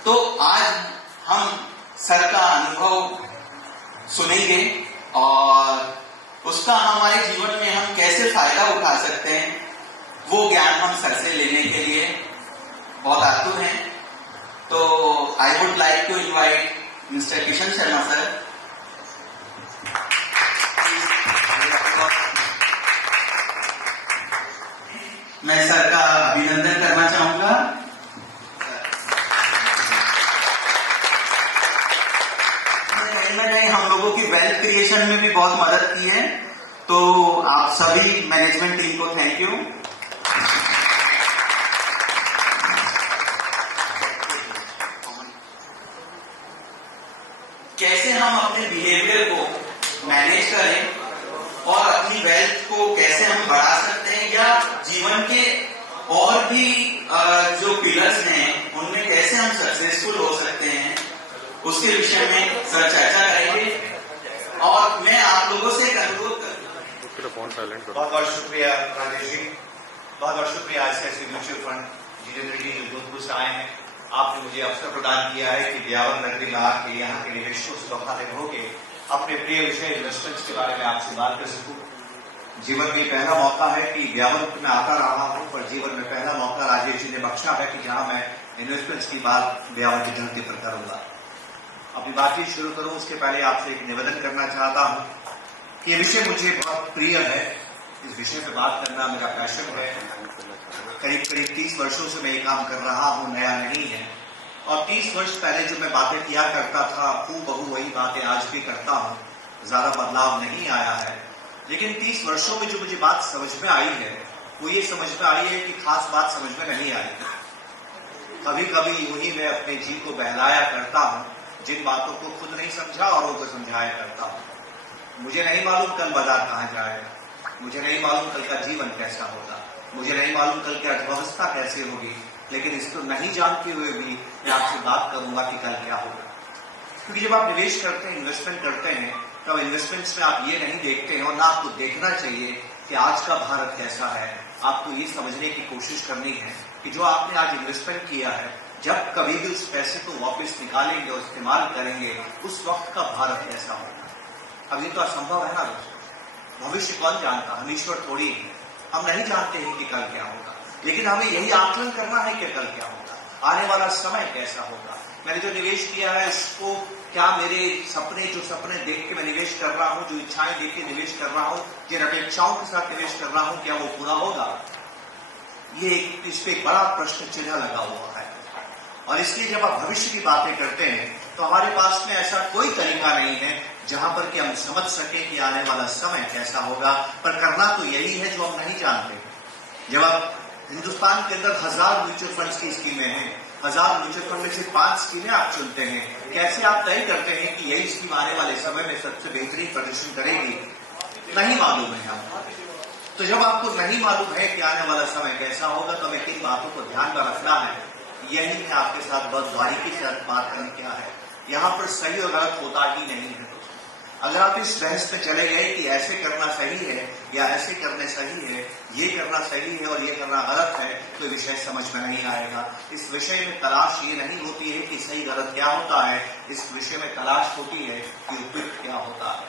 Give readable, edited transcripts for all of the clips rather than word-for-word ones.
तो आज हम सर का अनुभव सुनेंगे और उसका हमारे जीवन में हम कैसे फायदा उठा सकते हैं, वो ज्ञान हम सर से लेने के लिए बहुत आतुर हैं। तो I would like to invite mister Kishan Sharma sir. मैं सर का अभिनंदन करना चाहूंगा। कहीं ना कहीं हम लोगों की वेल्थ क्रिएशन में भी बहुत मदद की है, तो आप सभी मैनेजमेंट टीम को थैंक यू। कैसे हम अपने बिहेवियर को मैनेज करें और अपनी वेल्थ को कैसे हम बढ़ा सकते हैं, या जीवन के और भी जो पिलर्स हैं उनमें कैसे हम सक्सेसफुल हो सकते हैं, उसके विषय में सर चर्चा करेंगे। और मैं आप लोगों से एक अनुरोध करूंगा। बहुत बहुत शुक्रिया राजेश जी, बहुत बहुत शुक्रिया ICICI म्यूचुअल फंड जितेंद्र जी जो जोधपुर से आए हैं। आपने मुझे अवसर प्रदान किया है कि ब्यावर नगरी में आके यहाँ के निवेशकों से मुखातिब होकर अपने प्रिय विषय इन्वेस्टमेंट्स के बारे में आपसे बात कर सकूं। जीवन में पहला मौका है कि ब्यावर में आता रहा हूं, पर जीवन में पहला मौका राजेश जी ने बख्शा है कि जहां मैं इन्वेस्टमेंट्स की बात ब्यावर की धरती पर करूंगा। अपनी बातचीत शुरू करूं उसके पहले आपसे एक निवेदन करना चाहता हूं कि ये विषय मुझे बहुत प्रिय है। इस विषय पर बात करना मेरा पैशन है। करीब करीब 30 वर्षों से मैं ये काम कर रहा हूं, नया नहीं है। और 30 वर्ष पहले जो मैं बातें किया करता था, हूबहू वही बातें आज भी करता हूं, ज्यादा बदलाव नहीं आया है। लेकिन 30 वर्षों में जो मुझे बात समझ में आई है, वो ये समझ में आई है कि खास बात समझ में नहीं आई। कभी कभी यूं ही मैं अपने जी को बहलाया करता हूं, जिन बातों को खुद नहीं समझा औरों को समझाया करता हूं। मुझे नहीं मालूम कल बाजार कहां जाएगा, मुझे नहीं मालूम कल का जीवन कैसा होगा, मुझे नहीं मालूम कल की अर्थव्यवस्था कैसे होगी, लेकिन इसको नहीं जानते हुए भी मैं आपसे बात करूंगा कि कल क्या होगा। क्योंकि जब आप निवेश करते हैं, इन्वेस्टमेंट करते हैं, तब इन्वेस्टमेंट्स में आप ये नहीं देखते हैं, और ना आपको देखना चाहिए कि आज का भारत कैसा है। आपको ये समझने की कोशिश करनी है कि जो आपने आज इन्वेस्टमेंट किया है, जब कभी भी उस पैसे को वापस निकालेंगे और इस्तेमाल करेंगे, उस वक्त का भारत कैसा होगा। अब ये तो असंभव है ना दोस्तों। भविष्य कौन जानता, हम ईश्वर थोड़ी है। हम नहीं जानते हैं कि कल क्या होगा, लेकिन हमें यही आकलन करना है कि कल क्या होगा, आने वाला समय कैसा होगा। मैंने जो निवेश किया है उसको, क्या मेरे सपने, जो सपने देख के मैं निवेश कर रहा हूं, जो इच्छाएं देख के निवेश कर रहा हूं, जिन अपेक्षाओं के साथ निवेश कर रहा हूं, क्या वो पूरा होगा। ये इस पे एक बड़ा प्रश्न चिन्ह लगा हुआ है। और इसलिए जब आप भविष्य की बातें करते हैं, तो हमारे पास में ऐसा कोई तरीका नहीं है जहां पर कि हम समझ सके कि आने वाला समय कैसा होगा। पर करना तो यही है जो हम नहीं जानते। जब आप हिंदुस्तान के अंदर 1000 म्यूचुअल फंड्स की स्कीमें हैं, 1000 म्यूचुअल फंड में से 5 स्कीमें आप चुनते हैं, कैसे आप तय करते हैं कि यही स्कीम आने वाले समय में सबसे बेहतरीन प्रदर्शन करेगी? नहीं मालूम है हमको। तो जब आपको नहीं मालूम है कि आने वाला समय कैसा होगा, तो हमें किन बातों को ध्यान में रखना है, यही मैं आपके साथ बहुत बारीकी से बात करने क्या है। यहाँ पर सही और गलत होता ही नहीं है। अगर आप इस बहस में चले गए कि ऐसे करना सही है या ऐसे करने सही है, ये करना सही है और ये करना गलत है, तो विषय समझ में नहीं आएगा। इस विषय में तलाश ये नहीं होती है कि सही गलत क्या होता है, इस विषय में तलाश होती है कि उपयुक्त क्या होता है।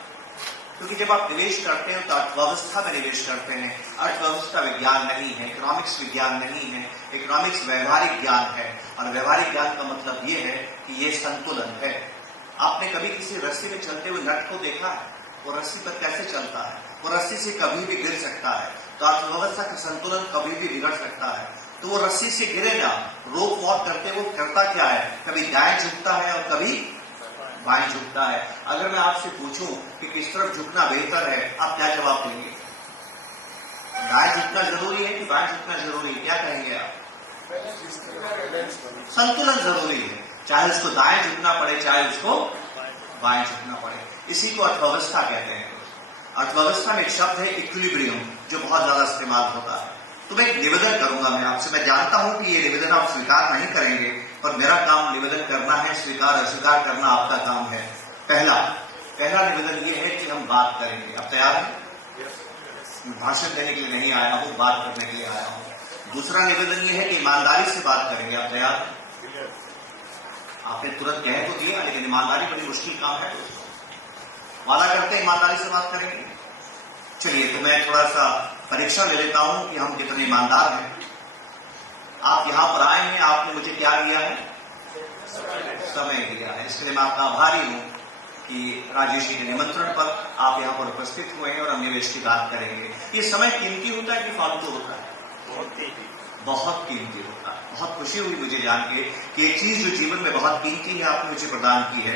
क्योंकि जब आप निवेश करते हैं तो अर्थव्यवस्था में निवेश करते हैं। अर्थव्यवस्था विज्ञान नहीं है, इकोनॉमिक्स विज्ञान नहीं है, इकोनॉमिक्स व्यवहारिक ज्ञान है। और व्यवहारिक ज्ञान का मतलब ये है कि ये संतुलन है। आपने कभी किसी रस्सी में चलते हुए नट को देखा है? वो रस्सी पर कैसे चलता है? वो रस्सी से कभी भी गिर सकता है। तो अर्थव्यवस्था का संतुलन कभी भी बिगड़ सकता है। तो वो रस्सी से गिरेगा, रोक वॉक करते वो करता क्या है, कभी दाएं झुकता है और कभी बाएं झुकता है। अगर मैं आपसे पूछूं कि किस तरफ झुकना बेहतर है, आप क्या जवाब देंगे? दाएं झुकना जरूरी है कि बाएं झुकना जरूरी है? क्या कहेंगे आप? संतुलन जरूरी है, चाहे उसको दाएं झुकना पड़े चाहे उसको बाएं झुकना पड़े। इसी को अर्थव्यवस्था कहते हैं। अर्थव्यवस्था में एक शब्द है इक्विलिब्रियम, जो बहुत ज्यादा इस्तेमाल होता है। तो मैं एक निवेदन करूंगा मैं आपसे। मैं जानता हूं कि ये निवेदन आप स्वीकार नहीं करेंगे, पर मेरा काम निवेदन करना है, स्वीकार अस्वीकार करना आपका काम है। पहला निवेदन ये है कि हम बात करेंगे। आप तैयार हैं? भाषण देने के लिए नहीं आया हूं, बात करने के लिए आया हूं। दूसरा निवेदन ये है कि ईमानदारी से बात करेंगे। आप तैयार हैं? आपने तुरंत कह तो दिया, लेकिन ईमानदारी बड़ी मुश्किल काम है दोस्तों। वादा करते हैं ईमानदारी से बात करेंगे। चलिए, तो मैं थोड़ा सा परीक्षा ले लेता हूं कि हम कितने ईमानदार हैं। आप यहां पर आए हैं, आपने मुझे क्या दिया है? समय दिया है। इसके लिए मैं आपका आभारी हूं कि राजेश जी के निमंत्रण पर आप यहां पर उपस्थित हुए हैं और हम निवेश की बात करेंगे। ये समय कीमती होता है कि फालतू होता है? बहुत कीमती होता है। बहुत खुशी हुई मुझे जान के कि एक चीज जो जीवन में बहुत कीमती है आपने मुझे प्रदान की है।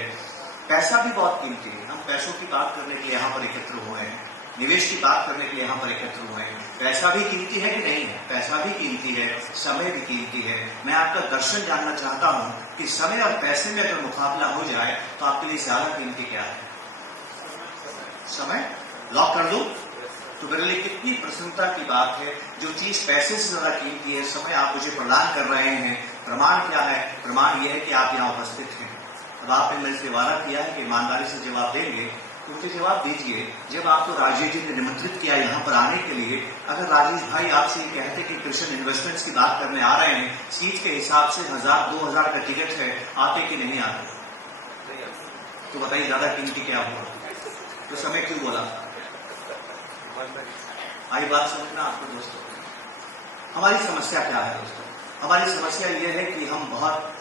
पैसा भी बहुत कीमती है। हम पैसों की बात करने के लिए यहाँ पर एकत्र हुए हैं, निवेश की बात करने के लिए यहाँ पर एकत्र हुए हैं। पैसा भी कीमती है कि नहीं है? पैसा भी कीमती है, समय भी कीमती है। मैं आपका दर्शन जानना चाहता हूं कि समय और पैसे में अगर मुकाबला हो जाए तो आपके लिए ज्यादा कीमती क्या है? समय। लॉक कर दूं? तो मेरे लिए कितनी प्रसन्नता की बात है, जो चीज पैसे से ज्यादा कीमती है, समय आप मुझे प्रदान कर रहे हैं। प्रमाण क्या है? प्रमाण यह है कि आप यहाँ उपस्थित हैं। अब आपने मेरे से वादा किया है कि ईमानदारी से जवाब देंगे, तो मुझे जवाब दीजिए। जब आपको राजेश जी ने निमंत्रित किया यहाँ पर आने के लिए, अगर राजेश भाई आपसे ये कहते कि कृष्ण इन्वेस्टमेंट्स की बात करने आ रहे हैं, सीट के हिसाब से 1000-2000 का टिकट है, आते कि नहीं आते? तो बताइए ज्यादा कीमती क्या हुआ? तो समय क्यों बोला? आई बात समझना आपको दोस्तों। हमारी समस्या क्या है दोस्तों? हमारी समस्या यह है कि हम बहुत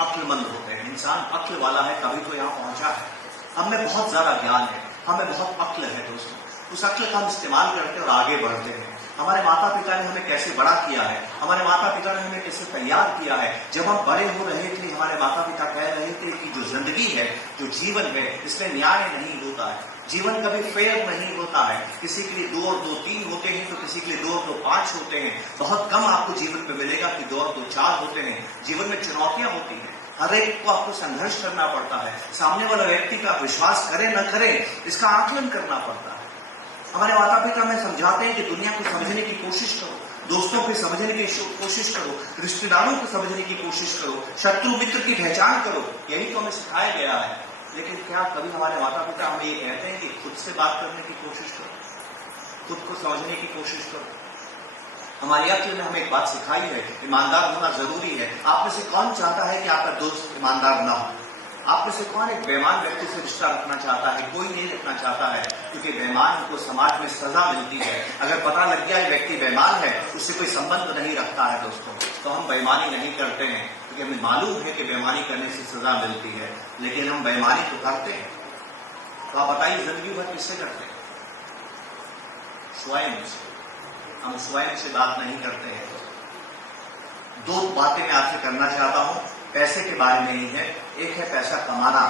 अक्लमंद होते हैं। इंसान अक्ल वाला है, कभी तो यहाँ पहुंचा है। हमें बहुत ज्यादा ज्ञान है, हमें बहुत अक्ल है दोस्तों। उस अक्ल का हम इस्तेमाल करते हैं और आगे बढ़ते हैं। हमारे माता पिता ने हमें कैसे बड़ा किया है, हमारे माता पिता ने हमें कैसे तैयार किया है। जब हम बड़े हो रहे थे, हमारे माता पिता कह रहे थे कि जो जिंदगी है, जो जीवन है, इसमें न्याय नहीं होता है। जीवन कभी फेयर नहीं होता है। किसी के लिए 2 और 2 3 होते हैं, तो किसी के लिए 2 और 2 5 होते हैं। बहुत कम आपको जीवन में मिलेगा कि 2 और 2 4 होते हैं। जीवन में चुनौतियां होती हैं, हर एक को आपको संघर्ष करना पड़ता है। सामने वाला व्यक्ति का विश्वास करे न करे, इसका आकलन करना पड़ता है। हमारे माता पिता हमें समझाते हैं कि दुनिया को समझने की कोशिश करो, दोस्तों को समझने की कोशिश करो, रिश्तेदारों को समझने की कोशिश करो, शत्रु मित्र की पहचान करो। यही तो हमें सिखाया गया है। लेकिन क्या कभी हमारे माता पिता हमें ये कहते हैं कि खुद से बात करने की कोशिश करो, खुद को समझने की कोशिश करो? हमारी अक्ल ने हमें एक बात सिखाई है, ईमानदार होना जरूरी है। आप में से कौन चाहता है कि आपका दोस्त ईमानदार ना हो? आप में से कौन एक बेईमान व्यक्ति से रिश्ता रखना चाहता है? कोई नहीं रखना चाहता है, क्योंकि बेईमान को समाज में सजा मिलती है। अगर पता लग गया है व्यक्ति बेईमान है, उससे कोई संबंध नहीं रखता है दोस्तों, तो हम बेईमानी नहीं करते हैं, क्योंकि हमें मालूम है कि बेईमानी करने से सजा मिलती है। लेकिन हम बेईमानी तो करते हैं। तो आप बताइए जिंदगी भर किससे करते हैं? स्वयं से। हम स्वयं से बात नहीं करते हैं। 2 बातें मैं आपसे करना चाहता हूं, पैसे के बारे में ही है। एक है पैसा कमाना।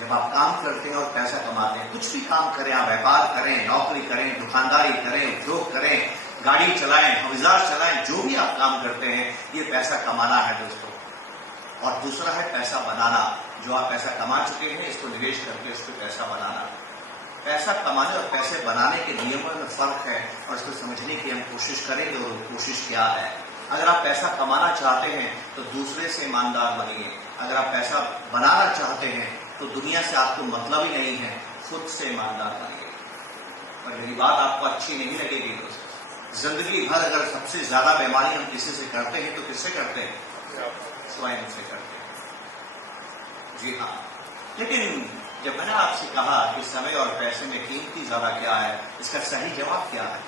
जब आप काम करते हैं और पैसा कमाते हैं, कुछ भी काम करें, आप व्यापार करें, नौकरी करें, दुकानदारी करें, उद्योग करें, गाड़ी चलाएं, हवाईजहाज चलाएं, जो भी आप काम करते हैं, ये पैसा कमाना है दोस्तों। और दूसरा है पैसा बनाना। जो आप पैसा कमा चुके हैं, इसको निवेश करके उस पर पैसा बनाना। पैसा कमाने और पैसे बनाने के नियमों में फर्क है, और इसको समझने की हम कोशिश करेंगे। और कोशिश क्या है? अगर आप पैसा कमाना चाहते हैं तो दूसरे से ईमानदार बनिए। अगर आप पैसा बनाना चाहते हैं तो दुनिया से आपको मतलब ही नहीं है, खुद से ईमानदार बनिए। और मेरी बात आपको अच्छी नहीं लगेगी दोस्तों, जिंदगी भर अगर सबसे ज्यादा बेईमानी हम किसी से करते हैं तो किससे करते हैं? स्वयं से करते हैं। जी हाँ। लेकिन जब मैंने आपसे कहा कि समय और पैसे में कीमती ज्यादा क्या है, इसका सही जवाब क्या है,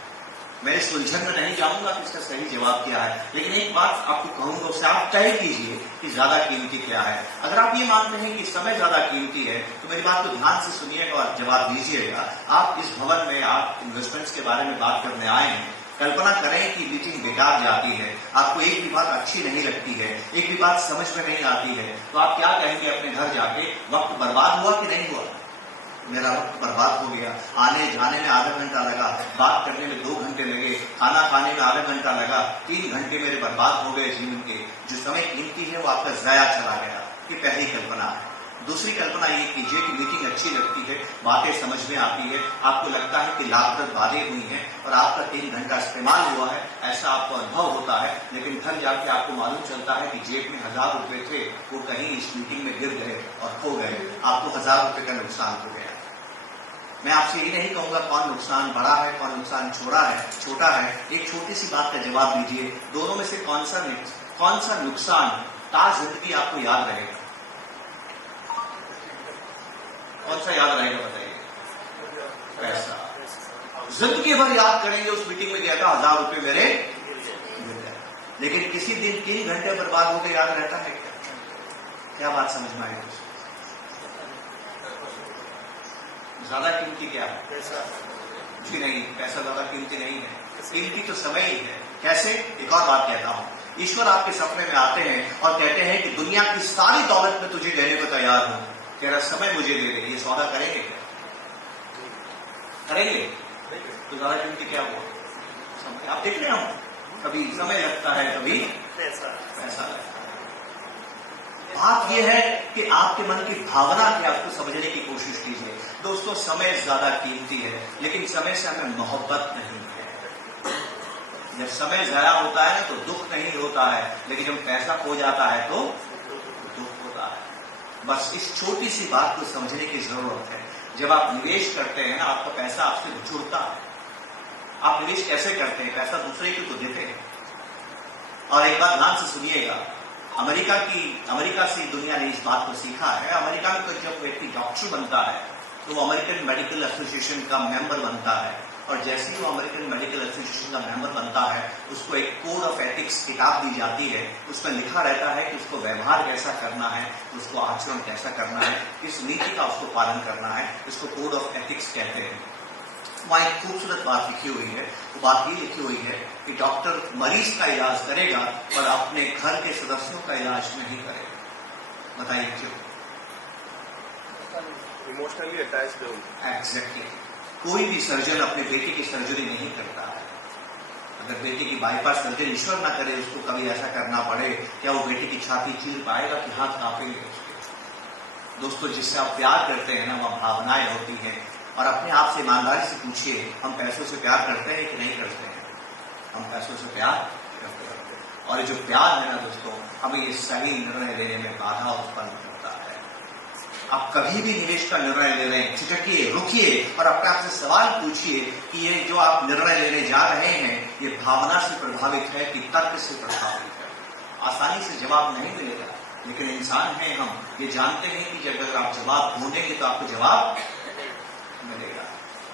मैं इस उलझन में नहीं जाऊंगा कि इसका सही जवाब क्या है। लेकिन एक बात आपको कहूंगा, उससे आप तय कीजिए कि ज्यादा कीमती क्या है। अगर आप ये मानते हैं कि समय ज्यादा कीमती है, तो मेरी बात को ध्यान से सुनिएगा और जवाब दीजिएगा। आप इस भवन में आप इन्वेस्टमेंट्स के बारे में बात करने आए हैं। कल्पना करें कि मीटिंग बेकार जाती है, आपको एक भी बात अच्छी नहीं लगती है, एक भी बात समझ में नहीं आती है, तो आप क्या कहेंगे अपने घर जाके? वक्त बर्बाद हुआ कि नहीं हुआ? मेरा वक्त बर्बाद हो गया। आने जाने में आधा घंटा लगा, बात करने में 2 घंटे लगे, खाना खाने में आधा घंटा लगा, 3 घंटे मेरे बर्बाद हो गए जीवन के। जो समय कीमती है वो आपका ज़ाया चला गया। ये पहली कल्पना है। दूसरी कल्पना ये कीजिए कि मीटिंग अच्छी लगती है, बातें समझ में आती है, आपको लगता है कि लाभप्रद बातें हुई हैं और आपका 3 घंटा इस्तेमाल हुआ है, ऐसा आपको अनुभव होता है। लेकिन घर जाके आपको मालूम चलता है कि जेब में 1000 रुपए थे, वो कहीं इस मीटिंग में गिर गए और खो गए। आपको 1000 रुपए का नुकसान हो गया। मैं आपसे ये नहीं कहूंगा कौन नुकसान बड़ा है, कौन नुकसान छोटा है। एक छोटी सी बात का जवाब दीजिए, दोनों में से कौन सा नुकसान ता जिंदगी आपको याद रहेगा? कौन सा याद रहेगा बताइए? पैसा। जिंदगी भर याद करेंगे उस मीटिंग में गया था, 1000 रुपए मेरे मिल गए। लेकिन किसी दिन 3 घंटे बर्बाद होकर याद रहता है क्या बात समझ में आई? ज्यादा कीमती क्या है? जी नहीं, पैसा ज्यादा कीमती नहीं है, कीमती तो समय ही है। कैसे? एक और बात कहता हूं, ईश्वर आपके सपने में आते हैं और कहते हैं कि दुनिया की सारी दौलत में तुझे देने को तैयार हूं, तेरा समय मुझे दे दे। ये सौदा करेंगे क्या? करेंगे? तो ज्यादा कीमती क्या हुआ? समय। आप देख रहे हो, कभी समय लगता है, कभी पैसा लगता है। बात यह है कि आपके मन की भावना क्या, उसको समझने की कोशिश कीजिए। दोस्तों, समय ज्यादा कीमती है, लेकिन समय से हमें मोहब्बत नहीं है। जब समय ज़ाया होता है तो दुख नहीं होता है, लेकिन जब पैसा खो जाता है तो दुख होता है। बस इस छोटी सी बात को समझने की जरूरत है। जब आप निवेश करते हैं ना, आपका पैसा आपसे जुड़ता है। आप निवेश कैसे करते हैं? पैसा दूसरे को तो देते हैं। और एक बात ध्यान से सुनिएगा, अमेरिका से दुनिया ने इस बात को सीखा है। अमेरिका में तो जब व्यक्ति डॉक्टर बनता है तो वो अमेरिकन मेडिकल एसोसिएशन का मेंबर बनता है, और जैसे ही वो अमेरिकन मेडिकल एसोसिएशन का मेंबर बनता है, उसको एक कोड ऑफ एथिक्स किताब दी जाती है। उसमें लिखा रहता है कि उसको व्यवहार कैसा करना है, उसको आचरण कैसा करना है, किस नीति का उसको पालन करना है। इसको कोड ऑफ एथिक्स कहते हैं। वहां एक खूबसूरत बात लिखी हुई है। वो बात ये लिखी हुई है कि डॉक्टर मरीज का इलाज करेगा और अपने घर के सदस्यों का इलाज नहीं करेगा। बताइए क्यों? इमोशनली अटैच्ड हो। एग्जैक्टली। कोई भी सर्जन अपने बेटे की सर्जरी नहीं करता है। अगर बेटे की बाईपास सर्जरी ईश्वर ना करे उसको कभी ऐसा करना पड़े, क्या वो बेटे की छाती चीर पाएगा कि हाथ कांपेंगे उसके? दोस्तों, जिससे आप प्यार करते हैं ना, वह भावनाएं होती हैं। और अपने आप से ईमानदारी से पूछिए, हम पैसों से प्यार करते हैं कि नहीं करते हैं? हम पैसों से प्यार करते हैं। और ये जो प्यार है ना दोस्तों, हमें ये सही निर्णय लेने में बाधा उत्पन्न करता है। आप कभी भी निवेश का निर्णय ले रहे हैं, झिझकिए, रुकिए और अपने आप से सवाल पूछिए कि ये जो आप निर्णय लेने जा रहे हैं, ये भावना से प्रभावित है कि तर्क से प्रभावित है? आसानी से जवाब नहीं मिलेगा, लेकिन इंसान हैं हम, ये जानते हैं कि जब अगर आप जवाब ढूंढेंगे तो आपको जवाब मिलेगा।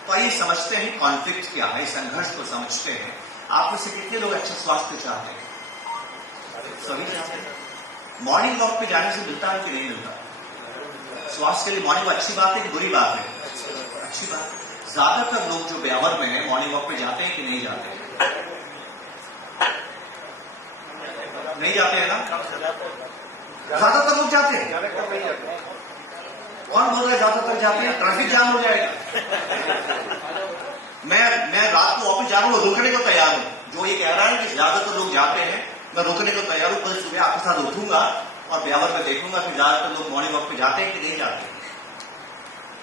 तो आइए समझते हैं कॉन्फ्लिक्ट क्या है, संघर्ष को समझते हैं। आप में से कितने लोग अच्छा स्वास्थ्य चाहते हैं? सभी चाहते हैं। मॉर्निंग वॉक पे जाने से मिलता है कि नहीं मिलता? स्वास्थ्य के लिए मॉर्निंग वॉक अच्छी बात है कि बुरी बात है? अच्छी बात है। ज्यादातर लोग जो ब्यावर में है मॉर्निंग वॉक पे जाते हैं कि नहीं जाते हैं? नहीं जाते हैं ना? ज्यादातर लोग जाते हैं। कौन बोल रहा है ज्यादातर जाते हैं? ट्रैफिक जाम हो जाएगा। मैं रात को ऑफिस जा रहा हूं, रुकने को तैयार हूं। जो ये कह रहा है कि ज्यादातर लोग जाते हैं, मैं रुकने को तैयार हूं। कल सुबह आपके साथ उठूंगा और ब्यावर में देखूंगा कि ज्यादातर लोग मॉर्निंग वॉक पे जाते हैं कि नहीं जाते?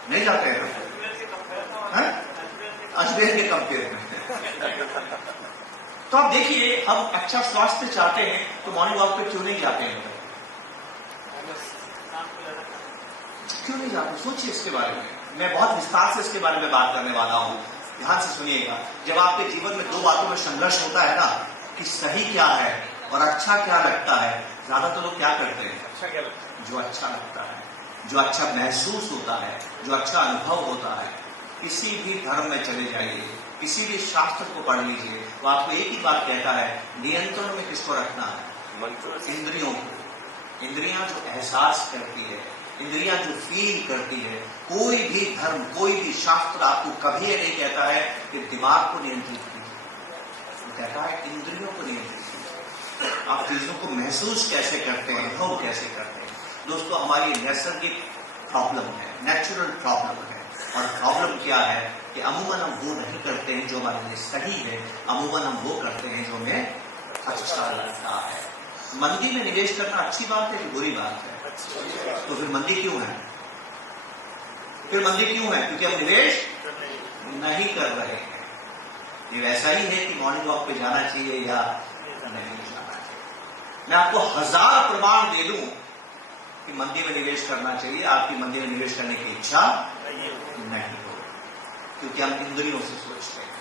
नहीं जाते हैं ना? अजमेर के कंपेयर में। तो आप देखिए, हम अच्छा स्वास्थ्य चाहते हैं तो मॉर्निंग वॉक पे क्यों नहीं जाते हैं? क्यों नहीं जाते? सोचिए इसके बारे में। मैं बहुत विस्तार से इसके बारे में बात करने वाला हूं, ध्यान से सुनिएगा। जब आपके जीवन में दो बातों में संघर्ष होता है ना, कि सही क्या है और अच्छा क्या लगता है, ज्यादातर लोग क्या करते हैं? अच्छा क्या लगता है? जो अच्छा लगता है, जो अच्छा महसूस होता है, जो अच्छा अनुभव होता है। किसी भी धर्म में चले जाइए, किसी भी शास्त्र को पढ़ लीजिए, वो आपको एक ही बात कहता है, नियंत्रण में किसको रखना है? इंद्रियों को। इंद्रियां जो एहसास करती है, इंद्रियां जो फील करती है। कोई भी धर्म, कोई भी शास्त्र आपको कभी ये नहीं कहता है कि दिमाग को नियंत्रित कीजिए। वो कहता है इंद्रियों को नियंत्रित कीजिए। आप चीजों को महसूस कैसे करते हैं, अनुभव कैसे करते हैं? दोस्तों, हमारी नैसर्गिक प्रॉब्लम है, नेचुरल प्रॉब्लम है। और प्रॉब्लम क्या है कि अमूमन हम वो नहीं करते हैं जो हमारे लिए सही है, अमूमन हम वो करते हैं जो हमें अच्छा लगता है। मंदी में निवेश करना अच्छी बात है कि बुरी बात है? तो फिर मंदी क्यों है? क्योंकि हम निवेश नहीं कर रहे हैं। ये वैसा ही है कि मॉर्निंग वॉक पे जाना चाहिए या नहीं जाना चाहिए। मैं आपको 1000 प्रमाण दे दूं कि मंदी में निवेश करना चाहिए, आपकी मंदी में निवेश करने की इच्छा नहीं हो, क्योंकि हम इंद्रियों से सोचते हैं।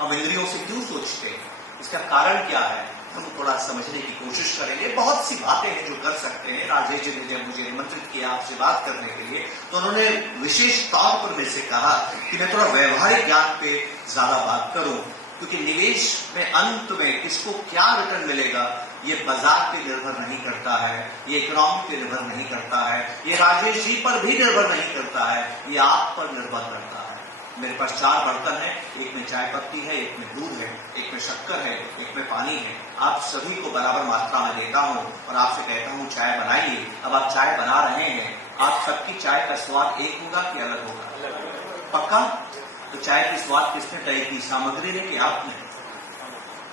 हम इंद्रियों से क्यों सोचते हैं? इसका कारण क्या है? हम थोड़ा समझने की कोशिश करेंगे। बहुत सी बातें हैं जो कर सकते हैं। राजेश जी ने जब मुझे निमंत्रित किया आपसे बात करने के लिए, तो उन्होंने विशेष तौर पर मेरे से कहा कि मैं थोड़ा व्यवहारिक ज्ञान पे ज्यादा बात करूं, क्योंकि निवेश में अंत में किसको क्या रिटर्न मिलेगा ये बाजार पे निर्भर नहीं करता है, ये इकोनॉमी पे निर्भर नहीं करता है, ये राजेश जी पर भी निर्भर नहीं करता है, ये आप पर निर्भर करता है। मेरे पास 4 बर्तन है, एक में चाय पत्ती है, एक में दूध है, एक में शक्कर है, एक में पानी है। आप सभी को बराबर मात्रा में देता हूं और आपसे कहता हूं चाय बनाइए। अब आप चाय बना रहे हैं, आप सबकी चाय का स्वाद एक होगा कि अलग होगा? पक्का? तो चाय की स्वाद किसने तय की? सामग्री ने कि आपने?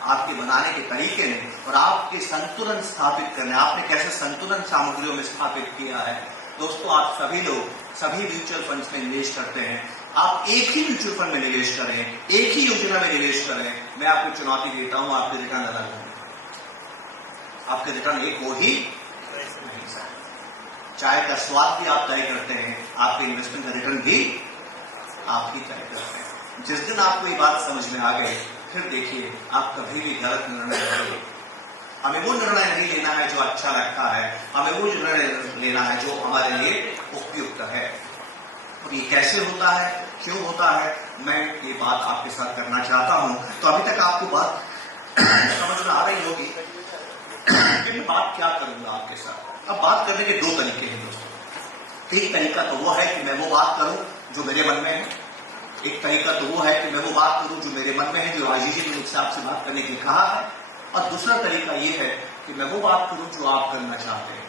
आपके बनाने के तरीके ने और आपके संतुलन स्थापित करने, आपने कैसे संतुलन सामग्रियों में स्थापित किया है। दोस्तों, आप सभी लोग सभी म्यूचुअल फंड्स में निवेश करते हैं, आप एक ही म्यूचुअल फंड में निवेश करें, एक ही योजना में निवेश करें। मैं आपको चुनौती देता हूं, आपके रिटर्न अलग होंगे, आपके रिटर्न एक हो ही नहीं सकते। चाय का स्वाद भी आप तय करते हैं, आपके इन्वेस्टमेंट का रिटर्न भी आप ही तय करते हैं। जिस दिन आपको ये बात समझ में आ गई, फिर देखिए आप कभी भी गलत निर्णय नहीं लेंगे। हमें वो निर्णय नहीं लेना है जो अच्छा लगता है, हमें वो निर्णय लेना है जो हमारे लिए उपयुक्त है। और ये कैसे होता है, क्यों होता है, मैं ये बात आपके साथ करना चाहता हूं। तो अभी तक आपको बात समझ में आ रही होगी कि मैं बात क्या करूंगा आपके साथ। अब बात करने के 2 तरीके हैं दोस्तों। एक तरीका तो वो है कि मैं वो बात करूं जो मेरे मन में है, एक तरीका तो वो है कि मैं वो बात करूं जो मेरे मन में है, जो राजेश जी ने मुझसे आपसे बात करने के कहा है। और दूसरा तरीका ये है कि मैं वो बात करूं जो आप करना चाहते हैं।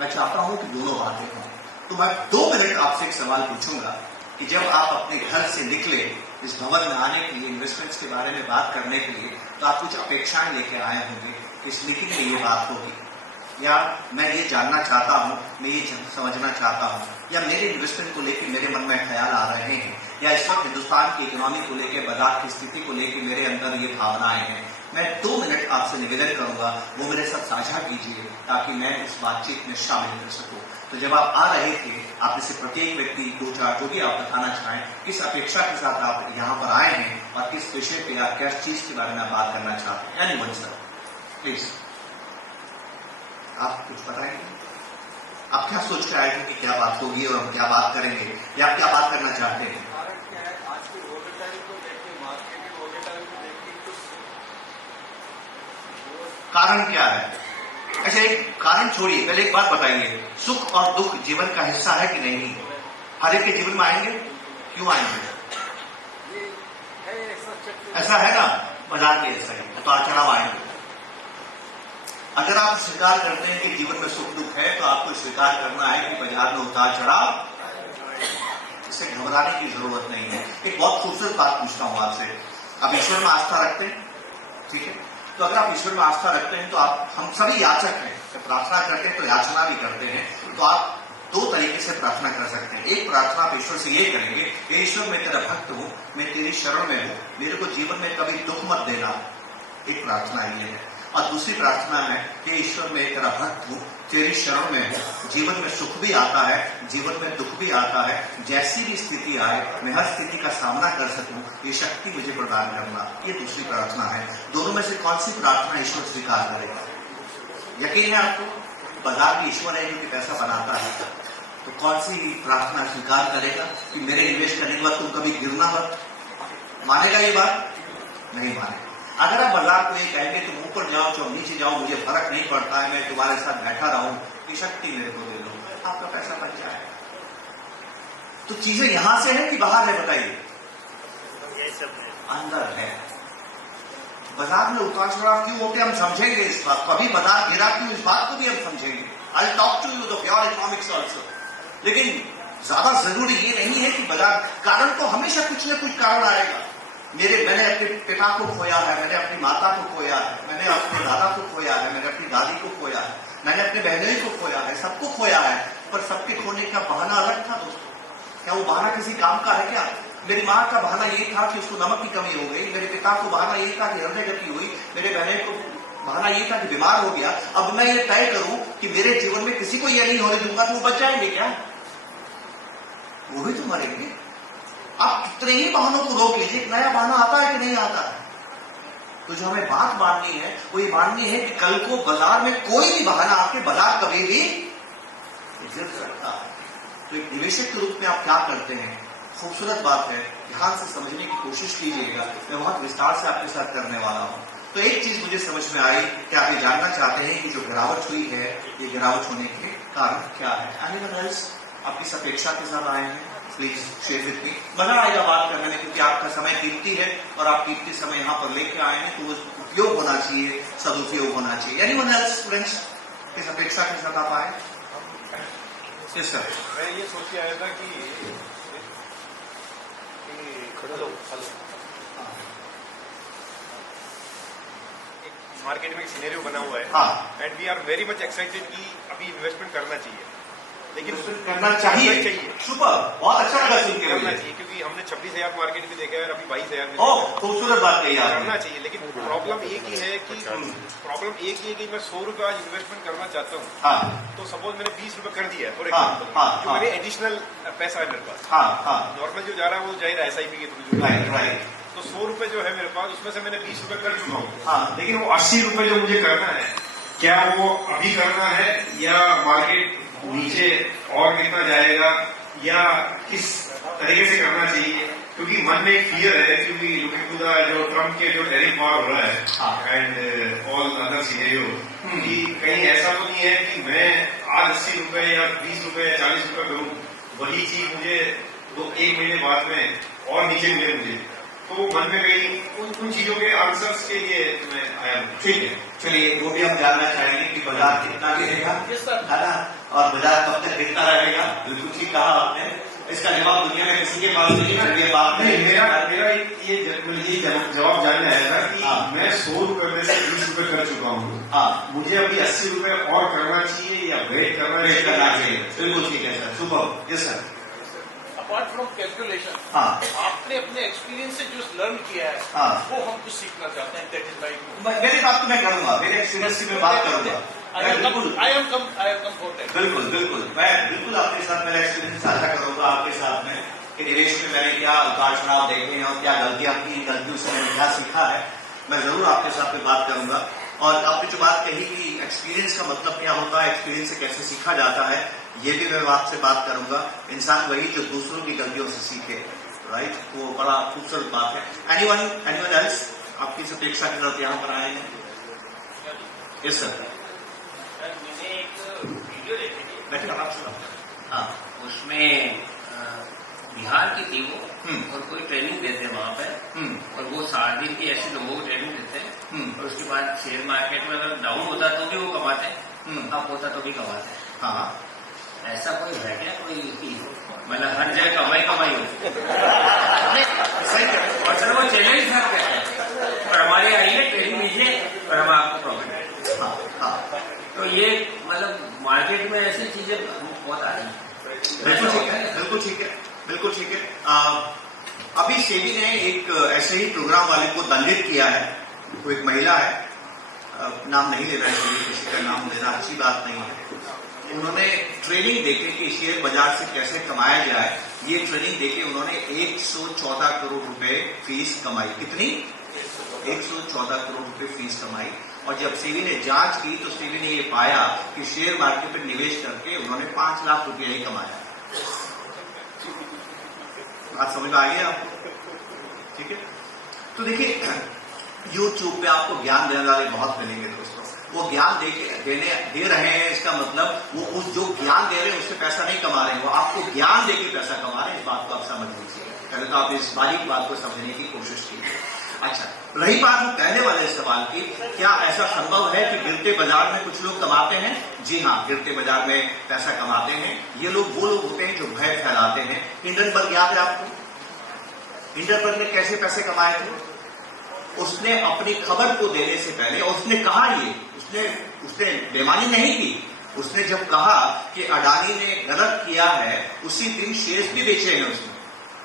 मैं चाहता हूं कि दोनों बातें हों। तो मैं 2 मिनट आपसे एक सवाल पूछूंगा कि जब आप अपने घर से निकले इस भवन में आने के लिए, इन्वेस्टमेंट्स के बारे में बात करने के लिए, तो आप कुछ अपेक्षाएं लेके आए होंगे। इस मीटिंग में ये बात होगी, या मैं ये जानना चाहता हूं, मैं ये समझना चाहता हूं, या मेरे इन्वेस्टमेंट को लेकर मेरे मन में ख्याल आ रहे हैं, या इस वक्त हिंदुस्तान की इकोनॉमी को लेकर, बाजार की स्थिति को लेकर मेरे अंदर ये भावनाएं हैं। मैं 2 मिनट आपसे निवेदन करूंगा, वो मेरे साथ साझा कीजिए ताकि मैं इस बातचीत में शामिल कर सकूं। तो जब आप आ रहे थे, आप में से प्रत्येक व्यक्ति 2-4 जो भी आप बताना चाहें, किस अपेक्षा के साथ आप यहाँ पर आए हैं और किस विषय पे आप किस चीज के बारे में बात करना चाहते हैं। एनीवन सर, प्लीज आप कुछ बताएंगे? आप क्या सोच के आए थे कि क्या बात होगी और हम क्या बात करेंगे, या आप क्या बात करना चाहते हैं? कारण क्या है, आज की वोलेटाइल को देखिए, मार्केट की वोलेटाइल को देखिए, कुछ कारण क्या है? अच्छा, एक कारण छोड़िए, पहले एक बात बताइए, सुख और दुख जीवन का हिस्सा है कि नहीं? हर एक के जीवन में आएंगे, क्यों आएंगे? ये है ऐसा है ना, बाजार के ऐसा है, उतार चढ़ाव आएंगे। अगर आप स्वीकार करते हैं कि जीवन में सुख दुख है, तो आपको स्वीकार करना है कि बाजार में उतार चढ़ाव, इससे घबराने की जरूरत नहीं है। एक बहुत खूबसूरत बात पूछता हूं आपसे, आप ईश्वर में आस्था रखते हैं? ठीक है, तो अगर आप ईश्वर में आस्था रखते हैं तो आप, हम सभी याचक हैं, जब प्रार्थना करते हैं तो याचना भी करते हैं। तो आप 2 तरीके से प्रार्थना कर सकते हैं। एक प्रार्थना आप ईश्वर से ये करेंगे, ईश्वर मैं तेरा भक्त हूं, मैं तेरी शरण में हूं, मेरे को जीवन में कभी दुख मत देना। एक प्रार्थना ये है। और दूसरी प्रार्थना है कि ईश्वर मैं तेरा भक्त हूं, तेरी शरण में हूं, जीवन में सुख भी आता है, जीवन में दुख भी आता है, जैसी भी स्थिति आए मैं हर स्थिति का सामना कर सकूं, ये शक्ति मुझे प्रदान करना। ये दूसरी प्रार्थना है। दोनों में से कौन सी प्रार्थना ईश्वर स्वीकार करेगा? यकीन है आपको? बाजार भी ईश्वर है जो कि पैसा बनाता है, तो कौन सी प्रार्थना स्वीकार करेगा कि मेरे निवेश करने के बाद तुम कभी गिरना मत? मानेगा ये बात? नहीं मानेगा। अगर आप बाजार को ये कहेंगे तुम ऊपर जाओ चाहे नीचे जाओ, मुझे फर्क नहीं पड़ता है, मैं तुम्हारे साथ बैठा रहूं, ये शक्ति मेरे को दे लो, आपका पैसा बच जाएगा। तो चीजें यहां से है कि बाहर है? बताइए। अंदर है। बाजार में उतार चढ़ाव क्यों होते हैं हम समझेंगे इस बात को। अभी बाजार गिरा क्यों, इस बात को भी हम समझेंगे। I talk to you the pure economics also. लेकिन ज्यादा जरूरी ये नहीं है कि बाजार, कारण तो हमेशा कुछ न कुछ कारण आएगा। मैंने अपने पिता को खोया है, मैंने अपनी माता को खोया है, मैंने अपने दादा को खोया है, मैंने अपनी दादी को खोया है, मैंने अपने बहनोई को खोया है, सबको खोया है। पर सबके खोने का बहाना अलग था दोस्तों। क्या वो बहाना किसी काम का है क्या? मेरी माँ का बहाना ये था कि उसको नमक की कमी हो गई, मेरे पिता को बहाना ये था कि हृदय गति हुई, मेरे बहने को बहाना ये था कि बीमार हो गया। अब मैं ये तय करूं कि मेरे जीवन में किसी को ये नहीं होने दूंगा, तो वो बच जाएंगे क्या? वो भी तो मरेंगे। आप कितने ही बहानों को रोक लीजिए, एक नया बहाना आता है कि नहीं आता है? तो जो हमें बात माननी है वो ये माननी है कि कल को बाजार में कोई भी बहाना आपके बाजार कभी भी गिर सकता है। तो एक निवेशक के रूप में आप क्या करते हैं, खूबसूरत बात है, ध्यान से समझने की कोशिश कीजिएगा। मैं बहुत विस्तार से आपके साथ करने वाला हूं। तो एक चीज मुझे समझ में आई कि आप ये जानना चाहते हैं कि जो गिरावट हुई है, ये गिरावट होने के कारण क्या है। एनीवन एल्स आप इस अपेक्षा के साथ आए हैं, प्लीज शेयर विद मी। मजा आएगा बात करने में, क्योंकि आपका समय कीमती है और आप कीमती समय यहाँ पर लेके आए हैं, तो वो उपयोग होना चाहिए, सदुपयोग होना चाहिए। एनीवन एल्स फ्रेंड्स, इस अपेक्षा के साथ आप आए? Yes sir. मैं ये सोच के आया था कि हेलो मार्केट में एक सिनेरियो बना हुआ है। हाँ। And we are very much excited कि अभी इन्वेस्टमेंट करना चाहिए, लेकिन करना चाहिए। सुपर, बहुत अच्छा लगा सुन के। करना चाहिए क्योंकि हमने 26,000 मार्केट में देखा है और अभी 22,000 में ओह, खूबसूरत बात कही आपने। करना चाहिए, लेकिन प्रॉब्लम एक ही है कि मैं 100 रुपए आज इन्वेस्टमेंट करना चाहता हूँ। हाँ। तो सपोज मैंने 20 रुपए कर दिया फॉर हाँ, एग्जाम्पल, हाँ, जो हाँ। मेरे एडिशनल पैसा है मेरे पास। हाँ, हाँ। नॉर्मल जो जा रहा है वो जाहिर SIP के थ्रू। राइट। तो 100 रुपए जो है मेरे पास, उसमें से मैंने 20 रुपए कर चुका हूँ। हाँ। लेकिन वो 80 रुपए जो मुझे करना है, क्या वो अभी करना है या मार्केट नीचे और कितना जाएगा या किस तरीके से करना चाहिए? क्योंकि मन में एक फियर है, क्योंकि लुकिंग टू द जो ट्रम्प के जो टैरिफ वॉर हो रहा है एंड ऑल अदर सिनेरियो, कि कहीं ऐसा तो नहीं है कि मैं आज 80 रुपए या 20 रुपए या 40 रुपए करूं, वही चीज मुझे 1 महीने बाद में और नीचे मिले मुझे। तो मन में कहीं उन चीजों के आंसर्स के लिए मैं आया हूँ। ठीक है, चलिए वो भी हम जानना चाहेंगे कि बाजार कितना गिरेगा, है ना, और बाजार कब तक गिरता रहेगा। बिल्कुल ठीक कहा आपने। इसका जवाब दुनिया में किसी के पास नहीं है। ये बात नहीं, मेरा ये जवाब जानना आया था कि हाँ। मैं 100 रुपए में से 20 रुपए कर चुका हूँ। हाँ, मुझे अभी 80 रुपए और करना चाहिए या वेट करना वेट करना चाहिए। चाहिए? बिल्कुल ठीक है sir, super. Yes sir. Apart from calculation, हाँ। आपने अपने एक्सपीरियंस से जो लर्न किया है, हाँ। वो हम कुछ सीखना चाहते हैं। दैट इज लाइक मेरी बात तो मैं करूंगा, मेरे एक्सपीरियंस से मैं बात करूंगा। बिल्कुल आई एम कंफर्टेबल। बिल्कुल बिल्कुल, मैं बिल्कुल आपके साथ मेरा एक्सपीरियंस साझा करूंगा आपके साथ में कि निवेश में मैंने क्या उतार चढ़ाव देखे हैं और क्या गलतियां की, गलतियों से मैंने क्या सीखा है। मैं जरूर आपके साथ में बात करूंगा। और आपने जो बात कही कि एक्सपीरियंस का मतलब क्या होता है, एक्सपीरियंस से कैसे सीखा जाता है, ये भी मैं आपसे बात करूंगा। इंसान वही जो दूसरों की गलतियों से सीखे, राइट, वो बड़ा खूबसूरत बात है। एनीवन एल्स आपकी इस अपेक्षा के साथ यहाँ पर आए हैं? Yes sir. मैंने एक वीडियो देखी थी, बैठे आराम से। हाँ। उसमें बिहार की थी वो, और कोई ट्रेनिंग देते हैं वहाँ पे, और वो 7 दिन की ऐसे लोगों को ट्रेनिंग देते हैं, और उसके बाद शेयर मार्केट में अगर डाउन होता तो भी वो कमाते हैं, अप होता तो भी कमाते हैं। हाँ। ऐसा कोई है क्या, कोई मतलब हर जगह कमाई होती सही है। और सर वो चैलेंज था और हमारे आइए ट्रेनिंग लीजिए और हम आपको प्रॉफिट। हाँ, हाँ। तो ये मतलब मार्केट में ऐसी चीजें बहुत आ रही है। बिल्कुल ठीक है, बिल्कुल ठीक है, बिल्कुल ठीक है। अभी सेबी ने एक ऐसे ही प्रोग्राम वाले को दंडित किया है। वो एक महिला है, नाम नहीं लेना चाहिए, किसी का नाम लेना अच्छी बात नहीं है। उन्होंने ट्रेनिंग देके कि शेयर बाजार से कैसे कमाया जाए, ये ट्रेनिंग देके उन्होंने 114 करोड़ रुपए फीस कमाई। कितनी? 114 करोड़ रुपए फीस कमाई। और जब सेबी ने जांच की तो सेबी ने ये पाया कि शेयर मार्केट में निवेश करके उन्होंने 5 लाख रुपया ही कमाया। बात समझ में आ गई आपको? ठीक है। तो देखिए, YouTube पे आपको ज्ञान देने वाले बहुत मिलेंगे दोस्तों। वो ज्ञान दे रहे हैं, इसका मतलब वो उस जो ज्ञान दे रहे हैं उससे पैसा नहीं कमा रहे हैं, वो आपको ज्ञान देके पैसा कमा रहे हैं। इस बात को आप समझ लीजिए। पहले तो आप इस बारीक बात को समझने की कोशिश कीजिए। अच्छा, रही बात वो पहले वाले सवाल की, क्या ऐसा संभव है कि गिरते बाजार में कुछ लोग कमाते हैं? जी हाँ, गिरते बाजार में पैसा कमाते हैं। ये लोग वो लोग होते हैं जो भय फैलाते हैं। हिंडनबर्ग याद है आपको? हिंडनबर्ग ने कैसे पैसे कमाए थे? उसने अपनी खबर को देने से पहले, और उसने कहा ये, उसने बेईमानी नहीं की। उसने जब कहा कि अडानी ने गलत किया है, उसी दिन शेयर्स भी बेचे हैं उसने।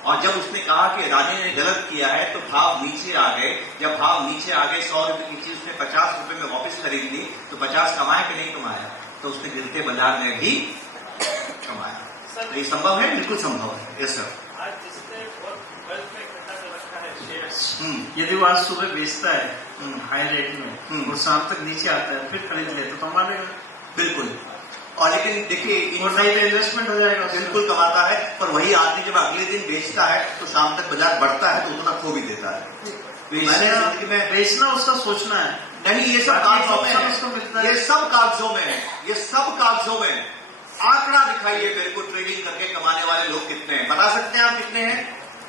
और जब उसने कहा कि अडानी ने गलत किया है तो भाव नीचे आ गए। जब भाव नीचे आ गए, 100 रुपए की चीज उसने 50 रुपए में वापस खरीद ली, तो 50 कमाया कि नहीं कमाया? तो उसने गिरते बाजार में भी कमाया। ये संभव है, बिल्कुल संभव है। Yes sir. आज जिसने बहुत वेल्थ में इकट्ठा कर रखा है शेयर, मार्केट्स, यदि वो आज सुबह बेचता है हाई रेट में और शाम तक नीचे आता है फिर खरीद ले तो कमा लेगा। बिल्कुल। और लेकिन देखिए इन्वेस्टमेंट हो जाएगा, बिल्कुल कमाता है, पर वही आदमी जब अगले दिन बेचता है तो शाम तक बाजार बढ़ता है तो उतना खो भी देता है। मैंने जिंदगी में बेचना उसका सोचना है, नहीं, ये सब कागजों में उसको मिलता है, है। ये सब कागजों में है, ये सब कागजों में। आंकड़ा दिखाइए मेरे को, ट्रेडिंग करके कमाने वाले लोग कितने हैं, बता सकते हैं आप कितने हैं?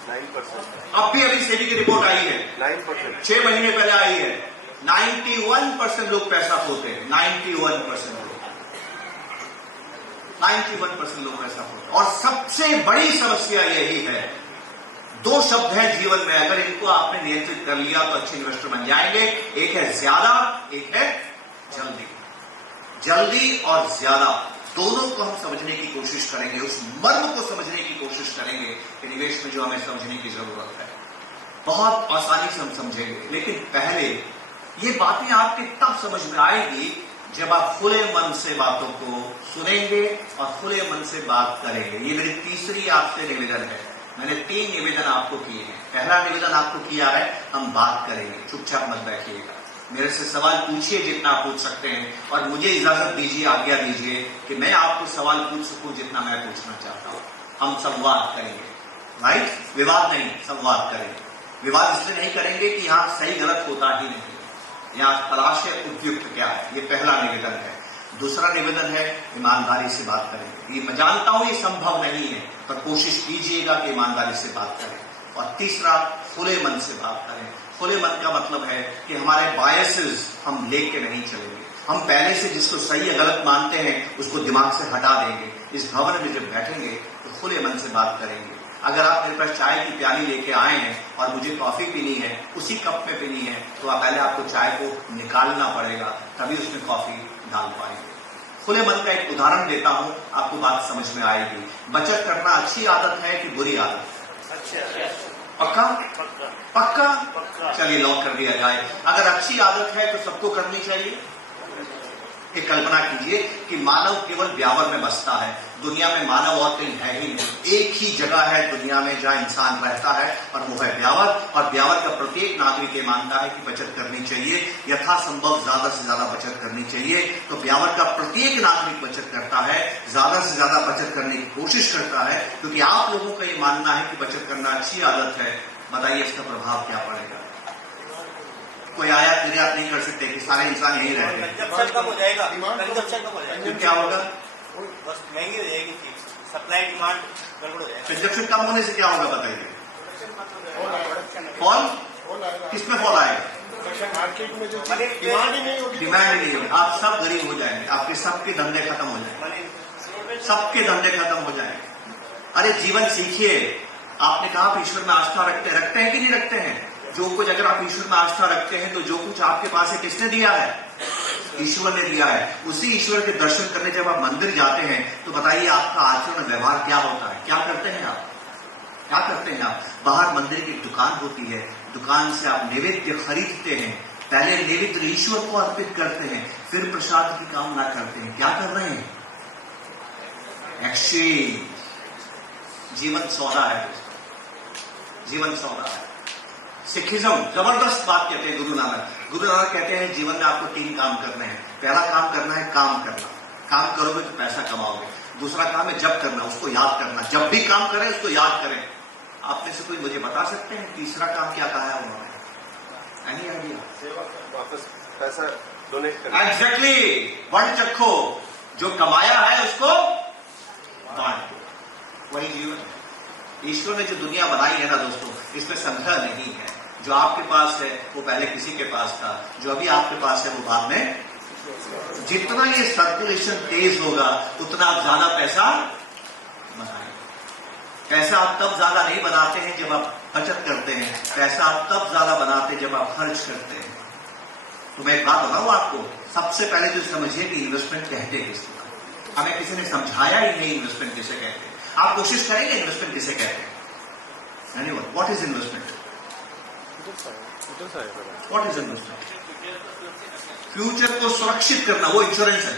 9%। अभी सेबी की रिपोर्ट आई है, 9%। 6 महीने पहले आई है। 91% लोग पैसा खोते हैं, 91% लोग 91% लोग पैसा खोते हैं। और सबसे बड़ी समस्या यही है, 2 शब्द हैं जीवन में, अगर इनको आपने नियंत्रित कर लिया तो अच्छे इन्वेस्टर बन जाएंगे। एक है ज्यादा, एक है जल्दी। जल्दी और ज्यादा दोनों को हम समझने की कोशिश करेंगे, उस मर्म को समझने की कोशिश करेंगे कि निवेश में जो हमें समझने की जरूरत है। बहुत आसानी से हम समझेंगे, लेकिन पहले ये बातें आपके तब समझ में आएगी जब आप खुले मन से बातों को सुनेंगे और खुले मन से बात करेंगे। ये मेरी तीसरी आपसे निवेदन है। मैंने 3 निवेदन आपको किए हैं। पहला निवेदन आपको किया है, हम बात करेंगे, चुपचाप मत बैठिएगा, मेरे से सवाल पूछिए जितना पूछ सकते हैं, और मुझे इजाजत दीजिए, आज्ञा दीजिए कि मैं आपको सवाल पूछ सकूं जितना मैं पूछना चाहता हूं। हम संवाद करेंगे, राइट? विवाद नहीं, संवाद करेंगे। विवाद इसलिए नहीं करेंगे कि यहां सही गलत होता ही नहीं, यहां तलाश है उपयुक्त क्या है। ये पहला निवेदन है। दूसरा निवेदन है, ईमानदारी से बात करेंगे। ये मैं जानता हूं ये संभव नहीं है, पर कोशिश कीजिएगा कि ईमानदारी से बात करें। और तीसरा, खुले मन से बात करें। खुले मन का मतलब है कि हमारे बायसेस हम लेके नहीं चलेंगे। हम पहले से जिसको सही या गलत मानते हैं उसको दिमाग से हटा देंगे। इस भवन में जब बैठेंगे तो खुले मन से बात करेंगे। अगर आप मेरे पास चाय की प्याली लेके आए हैं और मुझे कॉफी पीनी है, उसी कप में पीनी है, तो पहले आपको चाय को निकालना पड़ेगा, तभी उसमें कॉफी डाल पाएंगे। खुले मन का एक उदाहरण देता हूं, आपको बात समझ में आएगी। बचत करना अच्छी आदत है कि बुरी आदत है? पक्का? पक्का? चलिए लॉक कर दिया जाए। अगर अच्छी आदत है तो सबको करनी चाहिए। एक कल्पना कीजिए कि मानव केवल ब्यावर में बसता है, दुनिया में मानव और कहीं है ही नहीं। एक ही जगह है दुनिया में जहां इंसान रहता है और वो है ब्यावर। और ब्यावर का प्रत्येक नागरिक ये मानता है कि बचत करनी चाहिए, यथासंभव ज्यादा से ज्यादा बचत करनी चाहिए। तो ब्यावर का प्रत्येक नागरिक बचत करता है, ज्यादा से ज्यादा बचत करने की कोशिश करता है, क्योंकि आप लोगों का ये मानना है कि बचत करना अच्छी आदत है। बताइए इसका प्रभाव क्या पड़ेगा? कोई आयात निर्यात नहीं कर सकते कि सारे इंसान यही रहेंगे। कंजप्शन कम हो जाएगा, कंजप्शन कम हो जाएगा। फिर क्या होगा? बस महंगी हो जाएगी चीज, सप्लाई डिमांड गड़बड़ हो जाएगा। कंजप्शन कम होने से क्या होगा बताइए? फॉल? किसमें फॉल आएगा? मार्केट में जो डिमांड ही नहीं होगी, डिमांड नहीं होगी। आप सब गरीब हो जाएंगे, आपके सबके धंधे खत्म हो जाएंगे, सबके धंधे खत्म हो जाएंगे। अरे जीवन सीखिए। आपने कहा आप ईश्वर में आस्था रखते हैं कि नहीं रखते हैं? जो कुछ अगर आप ईश्वर में आस्था रखते हैं तो जो कुछ आपके पास है किसने दिया है? ईश्वर ने दिया है। उसी ईश्वर के दर्शन करने जब आप मंदिर जाते हैं तो बताइए आपका आचरण व्यवहार क्या होता है? क्या करते हैं आप? क्या करते हैं आप? बाहर मंदिर की दुकान होती है, दुकान से आप नैवेद्य खरीदते हैं, पहले नैवेद्य ईश्वर को अर्पित करते हैं, फिर प्रसाद की कामना करते हैं। क्या कर रहे हैं? एक्सचेंज। जीवन सौदा है, जीवन सौदा है। सिखिज्म जबरदस्त बात कहते हैं गुरु नानक। गुरु नानक कहते हैं जीवन में आपको 3 काम करने हैं। पहला काम करना है काम करना, काम करोगे तो पैसा कमाओगे। दूसरा काम है जब करना, उसको याद करना, जब भी काम करें उसको याद करें। आप में से कोई मुझे बता सकते हैं तीसरा काम क्या कहा है उन्होंने? Any idea? वापस पैसा डोनेट करना। एग्जैक्टली। वर्ण चखो, जो कमाया है उसको बांट दो, वही जीवन है। ईश्वर ने जो दुनिया बनाई है ना दोस्तों, इसमें संग्रह नहीं है। जो आपके पास है वो पहले किसी के पास था, जो अभी आपके पास है वो बाद में। जितना ये सर्कुलेशन तेज होगा उतना आप ज्यादा पैसा बनाएंगे। पैसा आप तब ज्यादा नहीं बनाते हैं जब आप बचत करते हैं, पैसा आप तब ज्यादा बनाते हैं जब आप खर्च करते हैं। तो मैं एक बात बताऊं आपको, सबसे पहले जो समझिए कि इन्वेस्टमेंट कहते हैं किसको। हमें किसी ने समझाया ही नहीं इन्वेस्टमेंट किसे कहते हैं। आप कोशिश करेंगे इन्वेस्टमेंट किसे कहते हैं? What is investment? What is investment? Future को सुरक्षित करना, वो इंश्योरेंस है।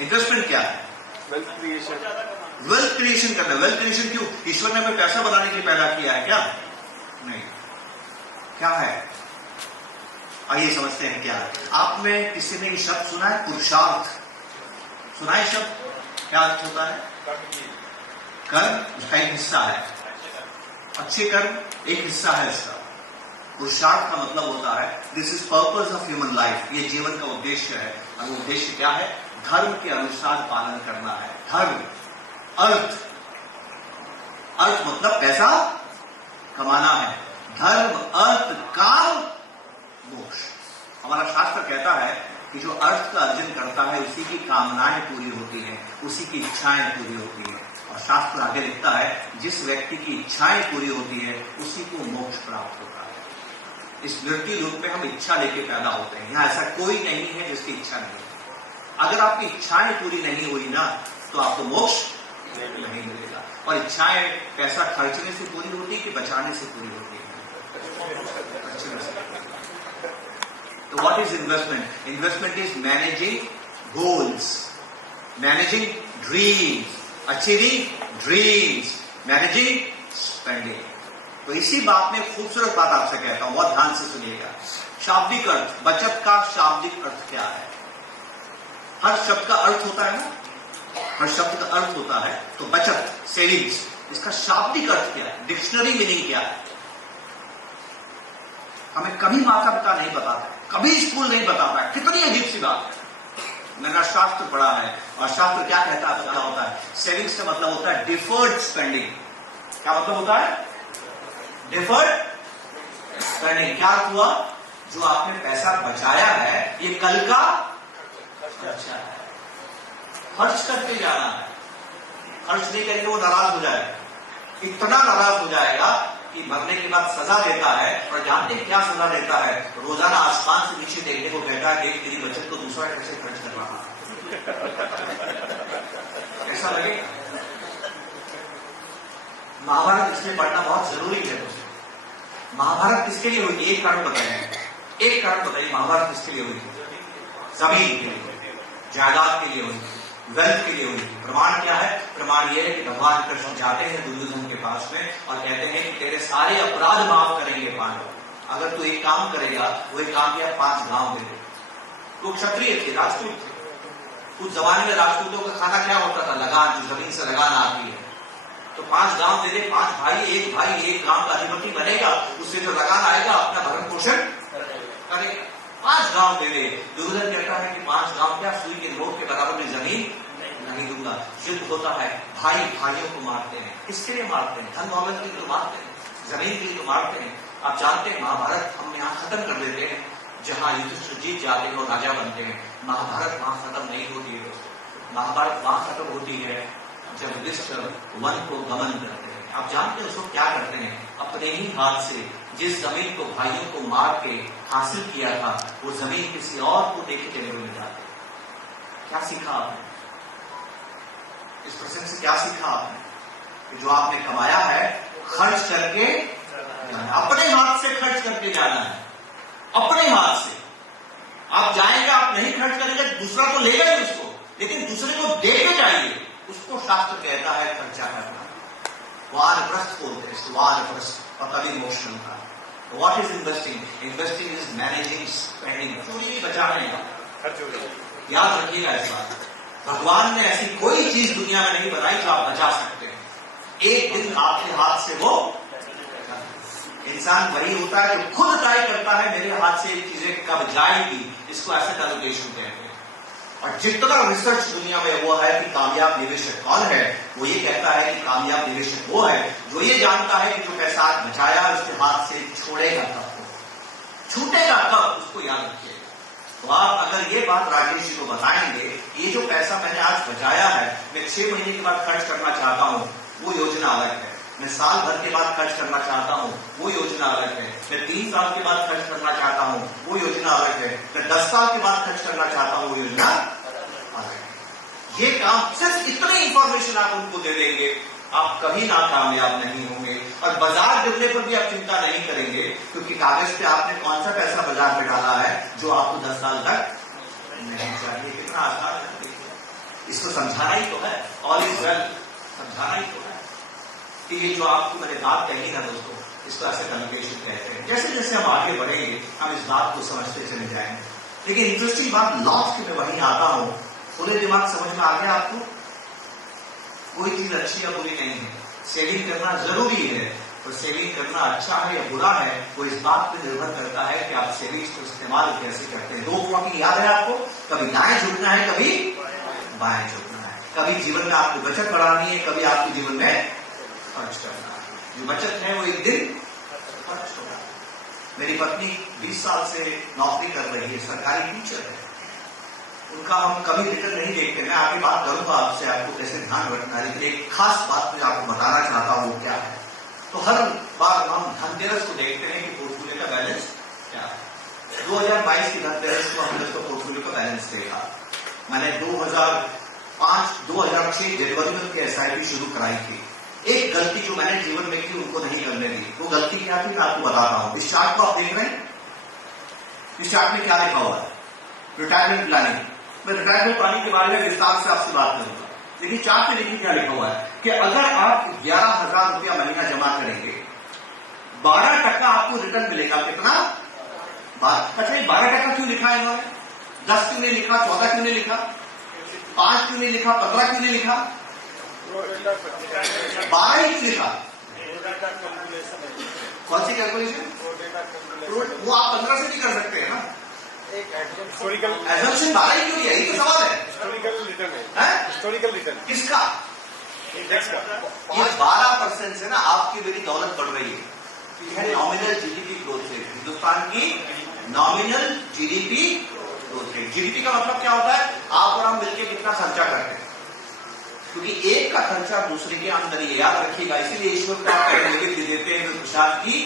इन्वेस्टमेंट क्या है? Wealth creation. वेल्थ क्रिएशन करना। वेल्थ क्रिएशन क्यों? ईश्वर ने हमें पैसा बनाने के लिए पैदा किया है क्या? नहीं। क्या है? आइए समझते हैं क्या है। आप में किसी ने ये शब्द सुना है पुरुषार्थ? सुना है शब्द? क्या अर्थ होता है? कर्म उसका एक हिस्सा है, अच्छे कर्म एक हिस्सा है इसका। पुरुषार्थ का मतलब होता है this is purpose of human life, ये जीवन का उद्देश्य है। और वो उद्देश्य क्या है? धर्म के अनुसार पालन करना है। धर्म, अर्थ, अर्थ मतलब पैसा कमाना है। धर्म, अर्थ, काम, मोक्ष। हमारा शास्त्र कहता है कि जो अर्थ का अर्जन करता है उसी की कामनाएं पूरी होती हैं, उसी की इच्छाएं पूरी होती हैं। और शास्त्र आगे लिखता है जिस व्यक्ति की इच्छाएं पूरी होती है उसी को मोक्ष प्राप्त होता है। इस मृत्यु लोक में हम इच्छा लेके पैदा होते हैं, यहां ऐसा कोई नहीं है जिसकी इच्छा नहीं है। अगर आपकी इच्छाएं पूरी नहीं हुई ना तो आपको मोक्ष नहीं मिलेगा। और इच्छाएं पैसा खर्चने से पूरी होती है कि बचाने से पूरी होती है? तो what is investment? Investment is managing goals, managing dreams, achieving dreams, managing spending. तो इसी बात में खूबसूरत बात आपसे कहता हूं, बहुत ध्यान से सुनिएगा। शाब्दिक अर्थ, बचत का शाब्दिक अर्थ क्या है? हर शब्द का अर्थ होता है ना, हर शब्द का अर्थ होता है। तो बचत, सेविंग्स, इसका शाब्दिक अर्थ क्या है? डिक्शनरी मीनिंग क्या है? हमें कभी माता पिता नहीं बताते, कभी स्कूल नहीं बताता है। कितनी अजीब सी बात है। मैंने शास्त्र पढ़ा है और शास्त्र क्या कहता है? क्या होता है? सेविंग्स का मतलब होता है डिफर्ड स्पेंडिंग। क्या मतलब होता है? Deferred spending. क्या हुआ? जो आपने पैसा बचाया है ये कल का खर्चा है, खर्च करके जाना है। खर्च नहीं करेंगे वो नाराज हो जाएगा, इतना नाराज हो जाएगा कि मरने के बाद सजा देता है। और जानते हैं क्या सजा देता है? रोजाना आसमान से नीचे देखने को कहता है देख तेरी बचत को दूसरा कैसे खर्च कर रहा है। कैसा लगेगा? महाभारत इसमें पढ़ना बहुत जरूरी है। महाभारत किसके लिए हुई? एक कारण बताइए, एक कारण बताइए महाभारत किसके लिए हुई? जमीन के लिए, जायदाद के लिए हुई, वेल्थ के लिए हुई। प्रमाण क्या है? प्रमाण यह है कि भगवान कृष्ण जाते हैं दुर्योधन के पास में और कहते हैं कि तेरे सारे अपराध माफ करेंगे पांडव, अगर तू एक काम करेगा। वो एक काम किया, 5 गांव दे दे। वो क्षत्रिय थे, राजपूत थे। उस जमाने में राजपूतों का खाना क्या होता था? लगान, जो जमीन से लगान आती है। तो 5 गांव दे दे, 5 भाई एक गांव का अधिपति बनेगा, उससे जो लगान आएगा अपना भरण पोषण करेगा। 5 गांव दे दे। दुर्योधन कहता है कि 5 गांव क्या, सुई के नोट के बराबर में जमीन नहीं दूंगा। युद्ध होता है, भाई भाइयों को मारते हैं। किसके लिए मारते हैं? धन दौलत के लिए मारते हैं, जमीन के लिए मारते हैं। आप जानते हैं महाभारत हम यहाँ खत्म कर देते हैं, जहां युधिष्ठिर जीत जाते हैं और राजा बनते हैं। महाभारत वहां खत्म नहीं होती है दोस्तों। महाभारत वहां खत्म होती है जब युधिष्ठिर वन को गमन करते हैं। आप जानते हैं उसको क्या करते हैं? अपने ही हाथ से जिस जमीन को भाइयों को मार के हासिल किया था वो जमीन किसी और को देखे चले हुए जाते। क्या सीखा आपने इस प्रसंग से? क्या सीखा आपने? कि जो आपने कमाया है खर्च करके अपने हाथ से खर्च करके जाना है, अपने हाथ से। आप जाएंगे, आप नहीं खर्च करेंगे, दूसरा तो लेगा ही उसको, लेकिन दूसरे को देके जाइए, उसको शास्त्र कहता है खर्चा करना। वानप्रस्थ बोलते हैं, वानप्रस्थ पता भी मोक्ष मिलता है। What is investing? Investing is managing spending. चोरी नहीं बचाने, याद रखिएगा इस बात। भगवान ने ऐसी कोई चीज दुनिया में नहीं बनाई जो आप बचा सकते हैं। एक दिन आपके हाथ से वो इंसान वही होता है जो खुद तय करता है मेरे हाथ से ये चीजें कब जाएगी। इसको एसेट एलोकेशन कहते हैं। और जितना रिसर्च दुनिया में वो है कि कामयाब निवेशक कौन है, वो ये कहता है कि कामयाब निवेशक वो है जो ये जानता है कि जो पैसा आज बचाया उसके हाथ से छोड़ेगा कब, छूटेगा कब, उसको याद रखिएगा। तो आप अगर ये बात राजेश जी को बताएंगे, ये जो पैसा मैंने आज बचाया है मैं 6 महीने के बाद खर्च करना चाहता हूं, वो योजना अलग है। मैं साल भर के बाद खर्च करना चाहता हूं, वो योजना अलग है। मैं 3 साल के बाद खर्च करना चाहता हूं, वो योजना अलग है। मैं 10 साल के बाद खर्च करना चाहता हूं, वो योजना अलग है। ये काम सिर्फ इतनी इंफॉर्मेशन आप उनको दे देंगे, आप कभी ना कामयाब नहीं होंगे। और बाजार गिरने पर भी आप चिंता नहीं करेंगे, क्योंकि कागज पे आपने कौन सा पैसा बाजार में डाला है जो आपको 10 साल तक नहीं चाहिए। कितना आसान है, इसको समझाना ही तो है। ऑल इज वेल, समझाना ही तो है कि ये जो आपको मैंने बात कही ना दोस्तों, इसको ऐसे कम्युनिकेशन कहते हैं। जैसे जैसे हम आगे बढ़ेंगे हम इस बात को समझते चले जाएंगे। लेकिन इंटरेस्टिंग बात लॉस्ट में वहीं आता हूं, खुले दिमाग समझ में आ गया आपको? कोई चीज अच्छी या बुरी नहीं है, सेविंग करना जरूरी है, तो सेविंग करना अच्छा है या बुरा है वो इस बात पर निर्भर करता है कि आप सेविंग्स को इस्तेमाल कैसे करते हैं। 2 वॉकिंग याद है आपको? कभी दाएं झुकना है, कभी बाएं झुकना है। कभी जीवन में आपको बचत बढ़ानी है, कभी आपके जीवन में खर्च करना है। जो बचत है वो एक दिन खर्च होगा। मेरी पत्नी 20 साल से नौकरी कर रही है, सरकारी टीचर है, उनका हम कभी रिटर्न नहीं देखते। मैं आगे बात करूंगा आपसे, आपको कैसे ध्यान रखना है, लेकिन एक खास बात मैं आपको बताना चाहता हूं वो क्या है। तो हर बार हम धनतेरस को देखते हैं कि पोर्टफोलियो का बैलेंस क्या है। 2022 की धनतेरस को हमने उसका पोर्टफोलियो का बैलेंस देखा। मैंने 2006 जनवरी में उनकी SIP शुरू कराई थी। एक गलती जो मैंने जीवन में की उनको नहीं करने दी। वो गलती क्या थी मैं आपको बताता हूं। इस चार्ट को आप देख रहे हैं, इस चार्ट में क्या लिखा हुआ है? Retirement planning. मैं रिटायरमेंट प्लानिंग के बारे में विस्तार से आपसे बात करूंगा, लेकिन चार्ट में देखिए क्या लिखा हुआ है कि अगर आप 11,000 रुपया महीना जमा करेंगे, 12% आपको रिटर्न मिलेगा। कितना? अच्छा, 12% क्यों लिखा है इन्होंने? 10 क्यों नहीं लिखा? 14 क्यों नहीं लिखा? 5 क्यों नहीं लिखा? 15 क्यों नहीं लिखा? 12 ही क्यों लिखा? कौन सी कैलकुलेशन? वो आप 15 से नहीं कर सकते हैं ना। हिस्टोरिकल एजम्पशन 12 ही क्यों लिया? यही तो सवाल है। हिस्टोरिकल रिटर्न है? हिस्टोरिकल रिटर्न किसका? इंडेक्स का। ये 12% से ना आपकी मेरी दौलत बढ़ रही है। ये nominal GDP growth rate, Hindustan की nominal GDP growth rate. GDP का मतलब क्या होता है? आप और हम मिलकर कितना खर्चा करते हैं, क्योंकि एक का खर्चा दूसरे के आमदनी है। याद रखिएगा, इसीलिए ईश्वर को आप देते हैं तो प्रसाद की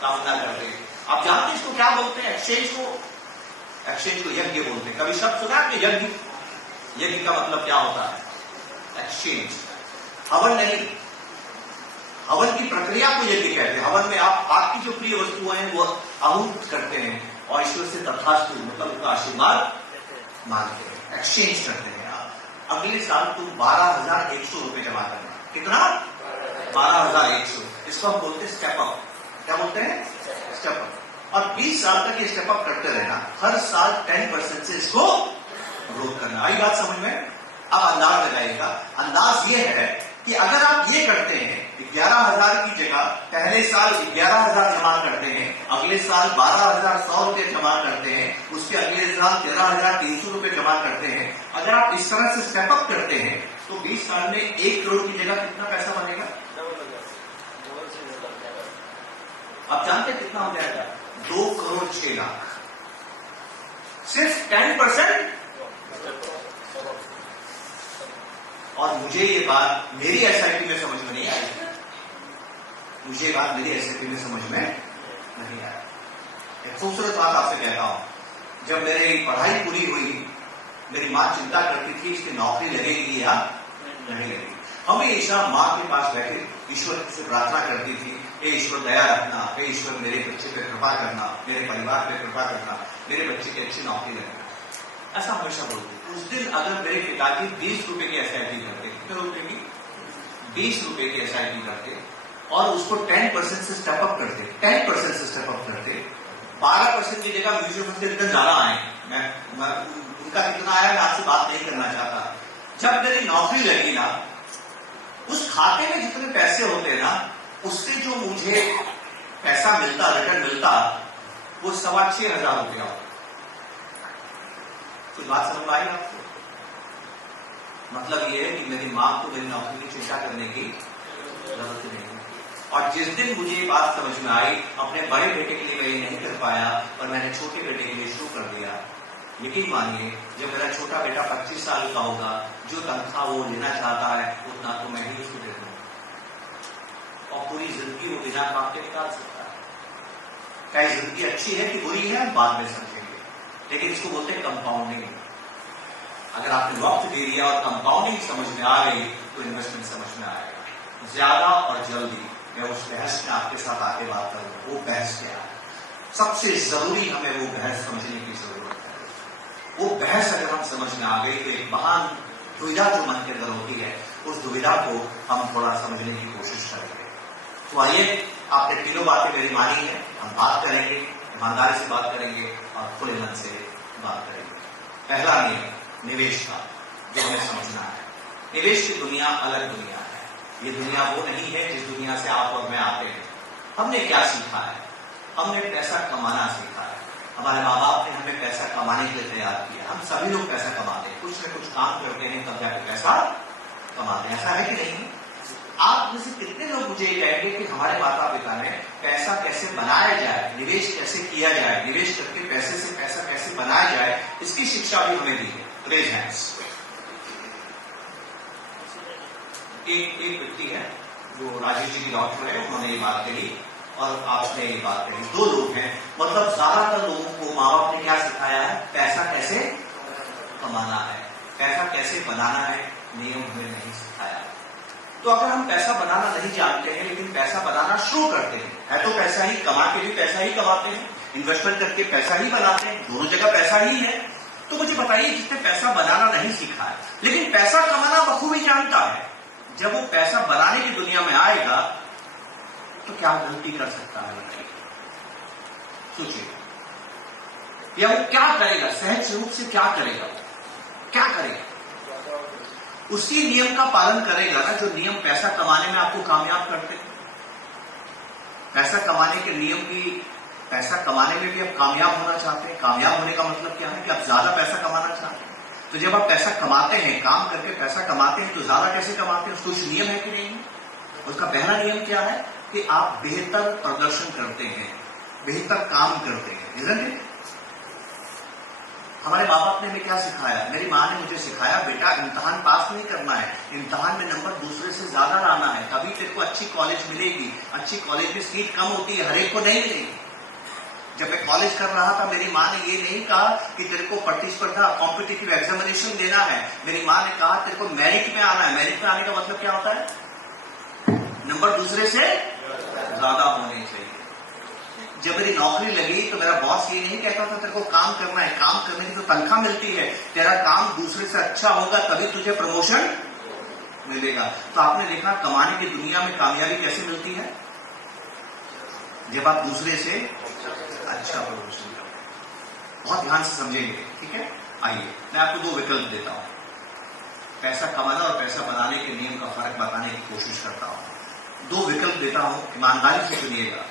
कामना करते हैं। आप जानते हैं इसको क्या बोलते हैं? एक्सचेंज को यज्ञ बोलते हैं। कभी शब्द सुना कि यज्ञ? यज्ञ का मतलब क्या होता है? एक्सचेंज। हवन नहीं, हवन की प्रक्रिया को यज्ञ कहते हैं। हवन में आप आपकी जो प्रिय वस्तुएं हैं वो आहूत करते हैं और ईश्वर से तथास्तु मतलब उनका आशीर्वाद मांगते हैं, एक्सचेंज करते हैं। आप अगले साल तुम 12,100 रुपए जमा करना। कितना? 12,100। इसको हम बोलते हैं स्टेप अप। क्या बोलते हैं? Step up. और 20 साल तक ये स्टेप अप करते रहना, हर साल 10% से इसको ग्रोथ करना। आई बात समझ में? अब अंदाज लगाइएगा। अंदाज ये है कि अगर आप ये करते हैं 11,000 की जगह पहले साल 11,000 जमा करते हैं, अगले साल 12,100 रुपए जमा करते हैं, उसके अगले साल 13,300 रुपए जमा करते हैं, अगर आप इस तरह से स्टेप अप करते हैं तो 20 साल में 1 करोड़ की जगह कितना पैसा बनेगा? आप जानते हैं कितना हो जाएगा? 2 करोड़ 6 लाख। सिर्फ 10%। और मुझे ये बात मेरी SIP में समझ में नहीं आई। मुझे बात मेरी SIP में समझ में नहीं आया। एक खूबसूरत बात आपसे कहता हूं। जब मेरी पढ़ाई पूरी हुई, मेरी मां चिंता करती थी इसकी नौकरी लगेगी या नहीं लगेगी। हमेशा मां के पास बैठे ईश्वर से प्रार्थना करती थी, हे ईश्वर दया रखना, हे ईश्वर मेरे बच्चे पे कृपा करना, मेरे परिवार पे कृपा करना, मेरे बच्चे की अच्छी नौकरी लगना। ऐसा हमेशा बोलती। उस दिन अगर मेरे पिताजी 20 रुपए की SIP करते, कितने रुपए की? 20 रुपए की SIP करते और उसको 10% से स्टेप अप करते, 10% से स्टेप अप करते, 12% की जगह म्यूचुअल फंड के रिटर्न ज्यादा आए। मैं उनका कितना आया मैं आपसे बात नहीं करना चाहता। जब मेरी नौकरी लगी ना, उस खाते में जितने पैसे होते हैं ना, उससे जो मुझे पैसा मिलता, रिटर्न मिलता, वो 6,500 रुपया। कुछ बात समझ आई आपको? मतलब ये है कि मेरी मां को मेरी नौकरी की चिंता करने की जरूरत नहीं। और जिस दिन मुझे ये बात समझ में आई, अपने बड़े बेटे के लिए मैं ये नहीं कर पाया और मैंने छोटे बेटे के लिए शुरू कर दिया। यकीन मानिए, जब मेरा छोटा बेटा 25 साल का होगा, जो तनख्वाह वो लेना चाहता है उतना तो मैं ही उसको दे दूंगा और पूरी जिंदगी वो बिना काम के निकाल सकता है। क्या ये जिंदगी अच्छी है कि बुरी है, बाद में समझेंगे, लेकिन इसको बोलते हैं कंपाउंडिंग। अगर आपने वक्त दे दिया और कंपाउंडिंग समझ में आ गई तो इन्वेस्टमेंट समझ में आएगा। ज्यादा और जल्दी मैं उस बहस में आपके साथ आगे बात करूंगा। वो बहस क्या है? सबसे जरूरी हमें वो बहस समझने की जरूरत है। वो बहस अगर हम समझ में आ गई तो एक महान दुविधा जो मन के अंदर होती है, उस दुविधा को हम थोड़ा समझने की कोशिश करेंगे। तो आइए आपने तीनों बातें मेरी मानी है, हम बात करेंगे, ईमानदारी से बात करेंगे और खुले मन से बात करेंगे। पहला नियम निवेश का, जो हमें समझना है। निवेश की दुनिया अलग दुनिया है। ये दुनिया वो नहीं है जिस दुनिया से आप और मैं आते हैं। हमने क्या सीखा है? हमने पैसा कमाना सीखा है। हमारे माँ बाप ने हमें पैसा कमाने के लिए तैयार किया। हम सभी लोग पैसा कमाते हैं, कुछ न कुछ काम करते हैं तब जाकर पैसा कमाते हैं। ऐसा है कि नहीं? आप में से कितने लोग मुझे ये कहेंगे कि हमारे माता पिता ने पैसा कैसे बनाया जाए, निवेश कैसे किया जाए, निवेश करके पैसे से पैसा कैसे बनाया जाए, इसकी शिक्षा भी हमें दी है? Raise hands. एक व्यक्ति है जो राजीव जी की डॉक्टर है, उन्होंने ये बात कही और आपने ये बात कही। दो लोग हैं, मतलब ज्यादातर लोगों को माँ बाप ने क्या सिखाया है? पैसा कैसे कमाना है, पैसा कैसे बनाना है, नियम हमें नहीं सिखाया। तो अगर हम पैसा बनाना नहीं जानते हैं लेकिन पैसा बनाना शुरू करते हैं, है तो पैसा ही, कमा के भी पैसा ही कमाते हैं, इन्वेस्टमेंट करके पैसा ही बनाते हैं, दोनों जगह पैसा ही है। तो मुझे बताइए, जिसने पैसा बनाना नहीं सीखा है लेकिन पैसा कमाना बखूबी जानता है, जब वो पैसा बनाने की दुनिया में आएगा तो क्या गलती कर सकता है? सोचिए, या वो क्या करेगा? सहज रूप से क्या करेगा? क्या करेगा? उसी नियम का पालन करेगा ना जो नियम पैसा कमाने में आपको कामयाब करते हैं। पैसा कमाने के नियम भी, पैसा कमाने में भी आप कामयाब होना चाहते हैं। कामयाब होने का मतलब क्या है? कि आप ज्यादा पैसा कमाना चाहते हैं। तो जब आप पैसा कमाते हैं, काम करके पैसा कमाते हैं, तो ज्यादा कैसे कमाते हैं? उसका कुछ नियम है कि नहीं? उसका पहला नियम क्या है? कि आप बेहतर प्रदर्शन करते हैं, बेहतर काम करते हैं। isn't it? हमारे माँ बाप ने हमें क्या सिखाया? मेरी माँ ने मुझे सिखाया, बेटा इम्तिहान पास नहीं करना है, इम्तिहान में नंबर दूसरे से ज्यादा लाना है, तभी तेरे को अच्छी कॉलेज मिलेगी। अच्छी कॉलेज में सीट कम होती है, हर एक को नहीं मिलेगी। जब मैं कॉलेज कर रहा था, मेरी माँ ने ये नहीं कहा कि तेरे को प्रतिस्पर्धा कॉम्पिटिटिव एग्जामिनेशन देना है। मेरी माँ ने कहा तेरे को मेरिट में आना है। मेरिट में आने का मतलब क्या होता है? नंबर दूसरे से ज्यादा होने चाहिए। जब मेरी नौकरी लगी तो मेरा बॉस ये नहीं कहता था तेरे को काम करना है, काम करने की तो तनख्वाह मिलती है, तेरा काम दूसरे से अच्छा होगा तभी तुझे प्रमोशन मिलेगा। तो आपने देखा कमाने की दुनिया में कामयाबी कैसे मिलती है? जब आप दूसरे से अच्छा प्रमोशन करो। बहुत ध्यान से समझेंगे, ठीक है? आइए मैं आपको दो विकल्प देता हूं। पैसा कमाना और पैसा बनाने के नियम का फर्क बताने की कोशिश करता हूं। दो विकल्प देता हूं, ईमानदारी से सुनिएगा।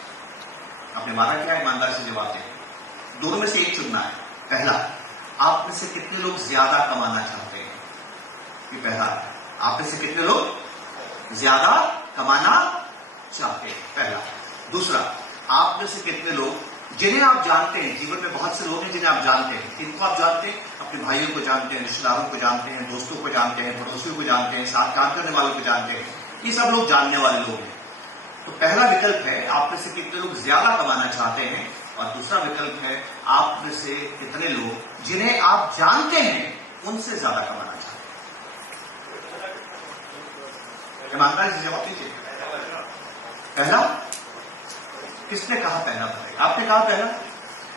आपने माना क्या? ईमानदारी से जवाब दें। दोनों में से एक चुनना है। पहला, आप में से कितने लोग ज्यादा कमाना चाहते हैं? ये पहला। आप में से कितने लोग ज्यादा कमाना चाहते हैं? पहला। दूसरा, आप में से कितने लोग जिन्हें आप जानते हैं, जीवन में बहुत से लोग हैं जिन्हें आप जानते हैं। किनको आप जानते हैं? अपने भाइयों को जानते हैं, रिश्तेदारों को जानते हैं, दोस्तों को जानते हैं, पड़ोसियों को जानते हैं, साथ काम करने वालों को जानते हैं। ये सब लोग जानने वाले लोग हैं। तो पहला विकल्प है आप में से कितने लोग ज्यादा कमाना चाहते हैं, और दूसरा विकल्प है आप में से कितने लोग जिन्हें आप जानते हैं उनसे ज्यादा कमाना चाहते हैं। ईमानदारी से जवाब दीजिए। पहला किसने कहा? पहला बताइए। आपने कहा पहला।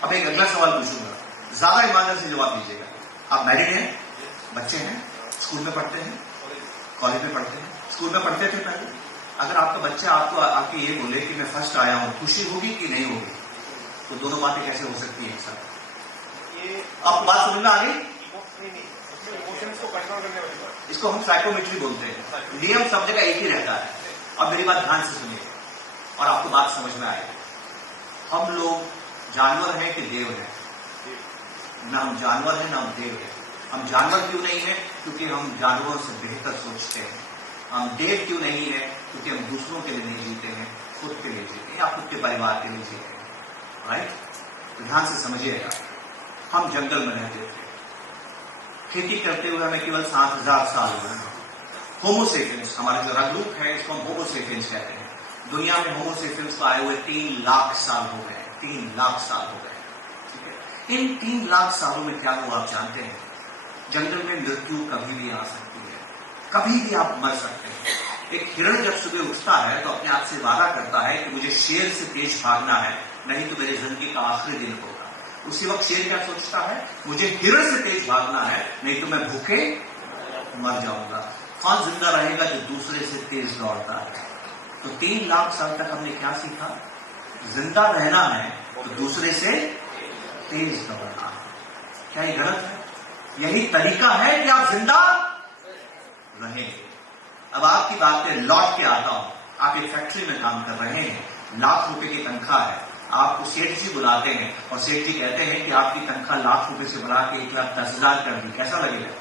अब एक अगला सवाल पूछूंगा, ज्यादा ईमानदारी से जवाब दीजिएगा। आप मैरिड हैं, बच्चे हैं, स्कूल में पढ़ते हैं, कॉलेज में पढ़ते हैं, स्कूल में पढ़ते थे पहले। अगर आपका बच्चा आपको आके ये बोले कि मैं फर्स्ट आया हूं, खुशी होगी कि नहीं होगी? तो दोनों बातें कैसे हो सकती है एक साथ? ये आपको बात समझ में आ गई? इमोशंस को कंट्रोल करने वाली बात। इसको हम साइकोमेट्री बोलते हैं। नियम सब जगह एक ही रहता है। अब मेरी बात ध्यान से सुनिए और आपको बात समझ में आएगी। हम लोग जानवर हैं कि देव हैं? ना हम जानवर हैं ना हम देव हैं। हम जानवर क्यों नहीं हैं? क्योंकि हम जानवरों से बेहतर सोचते हैं। हम देव क्यों नहीं है? क्योंकि हम दूसरों के लिए नहीं जीते हैं, खुद के लिए जीते हैं या खुद के परिवार के लिए जीते हैं। राइट? तो ध्यान से समझिएगा। हम जंगल में रहते थे, खेती करते हुए हमें केवल 7000 साल हुए हैं। होमोसेपियंस हमारे जो रंगरूप है, इसको हम होमोसेपियंस कहते हैं। दुनिया में होमोसेपियंस को आए हुए 3 लाख साल हो गए। 3 लाख साल हो गए। ठीक है? इन 3 लाख सालों में क्या हुआ आप जानते हैं? जंगल में मृत्यु कभी भी आ सकती है, कभी भी आप मर सकते हैं। एक हिरण जब सुबह उठता है तो अपने आप से वादा करता है कि मुझे शेर से तेज भागना है, नहीं तो मेरे जिंदगी का आखिरी दिन होगा। उसी वक्त शेर क्या सोचता है? मुझे हिरण से तेज भागना है, नहीं तो मैं भूखे मर जाऊंगा। कौन जिंदा रहेगा? जो दूसरे से तेज दौड़ता है। तो 3 लाख साल तक हमने क्या सीखा? जिंदा रहना है तो दूसरे से तेज दौड़ना। क्या ये गलत है? यही तरीका है कि आप जिंदा रहेंगे। अब आपकी बात पे लौट के आता हूं। आप एक फैक्ट्री में काम कर रहे हैं, लाख रुपए की तनख्वाह है, आपको सेठ जी बुलाते हैं और सेठ जी कहते हैं कि आपकी तनख्वाह लाख रुपए से बढ़ा के 1,10,000 कर दी, कैसा लगेगा?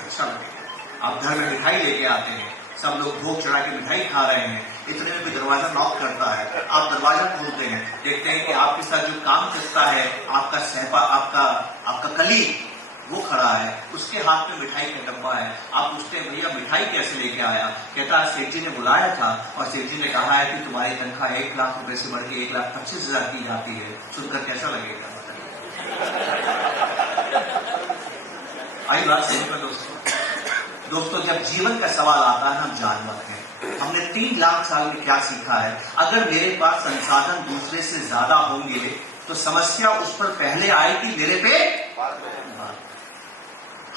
अच्छा लगेगा। आप घर में मिठाई लेके आते हैं, सब लोग भोग चढ़ा के मिठाई खा रहे हैं, इतने में भी दरवाजा नॉक करता है, आप दरवाजा खोलते हैं, देखते हैं कि आपके साथ जो काम करता है आपका सहपा, आपका कलीग वो खड़ा है, उसके हाथ में मिठाई का डब्बा है। आप पूछते हैं भैया मिठाई कैसे लेके आया? कहता है सेठ जी ने बुलाया था और सेठ जी ने कहा है कि तुम्हारी तनख्वाह 1 लाख रुपए से बढ़ के 1,25,000 की जाती है। सुनकर कैसा लगेगा? आई बात समझ में दोस्तों, जब जीवन का सवाल आता है हम जानवर हैं। हमने 3 लाख साल में क्या सीखा है? अगर मेरे पास संसाधन दूसरे से ज्यादा होंगे तो समस्या उस पर पहले आएगी, मेरे पे।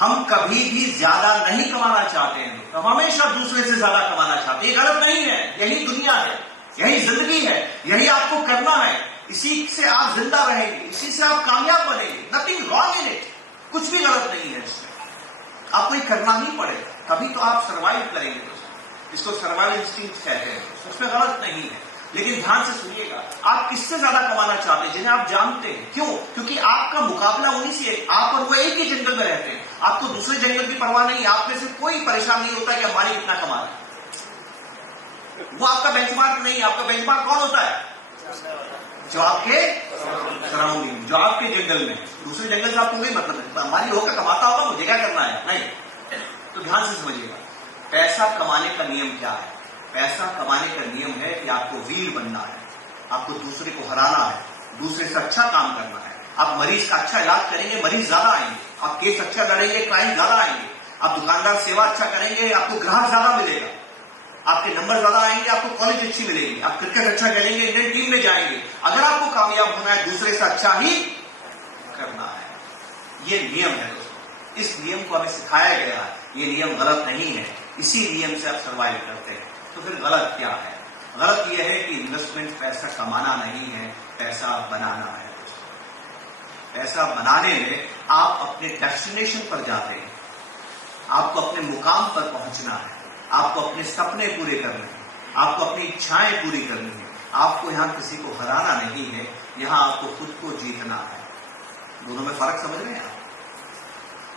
हम कभी भी ज्यादा नहीं कमाना चाहते हैं, हम हमेशा दूसरे से ज्यादा कमाना चाहते हैं। ये गलत नहीं है, यही दुनिया है, यही जिंदगी है, यही आपको करना है। इसी से आप जिंदा रहेंगे, इसी से आप कामयाब बनेंगे। नथिंग रॉन्ग इन इट, कुछ भी गलत नहीं है इसमें। आपको ये करना ही पड़ेगा, तभी तो आप सर्वाइव करेंगे दोस्तों। इसको सर्वाइवल इंस्टिंक्ट कहते हैं, उसमें गलत नहीं है। लेकिन ध्यान से सुनिएगा, आप किससे ज्यादा कमाना चाहते हैं? जिन्हें आप जानते हैं। क्यों? क्योंकि आपका मुकाबला उन्हीं से है। आप और वो एक ही जंगल में रहते हैं, आपको दूसरे जंगल की परवाह नहीं है। आप में से कोई परेशान नहीं होता कि अंबानी कितना कमा रहे हैं। वो आपका बेंचमार्क नहीं है। आपका बेंचमार्क कौन होता है? जो आपके सराउंडिंग, जो आपके जंगल में। दूसरे जंगल से आपको कोई मतलब नहीं। अंबानी होकर कमाता होगा, मुझे क्या करना है? नहीं। तो ध्यान से समझिएगा, पैसा कमाने का नियम क्या है? पैसा कमाने का नियम है कि आपको वीर बनना है, आपको दूसरे को हराना है, दूसरे से अच्छा काम करना है। आप मरीज का अच्छा इलाज करेंगे, मरीज ज्यादा आएंगे। आप केस अच्छा लड़ेंगे, क्राइम ज्यादा आएंगे। आप दुकानदार सेवा अच्छा करेंगे, आपको ग्राहक ज्यादा मिलेगा, आपके नंबर ज्यादा आएंगे, आपको कॉलेज अच्छी मिलेगी। आप क्रिकेट अच्छा खेलेंगे, इंडियन टीम में जाएंगे। अगर आपको कामयाब होना है, दूसरे से अच्छा ही करना है। ये नियम है दोस्तों, इस नियम को हमें सिखाया गया है। ये नियम गलत नहीं है, इसी नियम से आप सर्वाइव करते हैं। तो फिर गलत क्या है? गलत यह है कि इन्वेस्टमेंट पैसा कमाना नहीं है, पैसा बनाना है। पैसा बनाने में आप अपने डेस्टिनेशन पर जाते हैं, आपको अपने मुकाम पर पहुंचना है, आपको अपने सपने पूरे करने हैं, आपको अपनी इच्छाएं पूरी करनी है। आपको यहां किसी को हराना नहीं है, यहां आपको खुद को जीतना है। दोनों में फर्क समझ रहे हैं आप?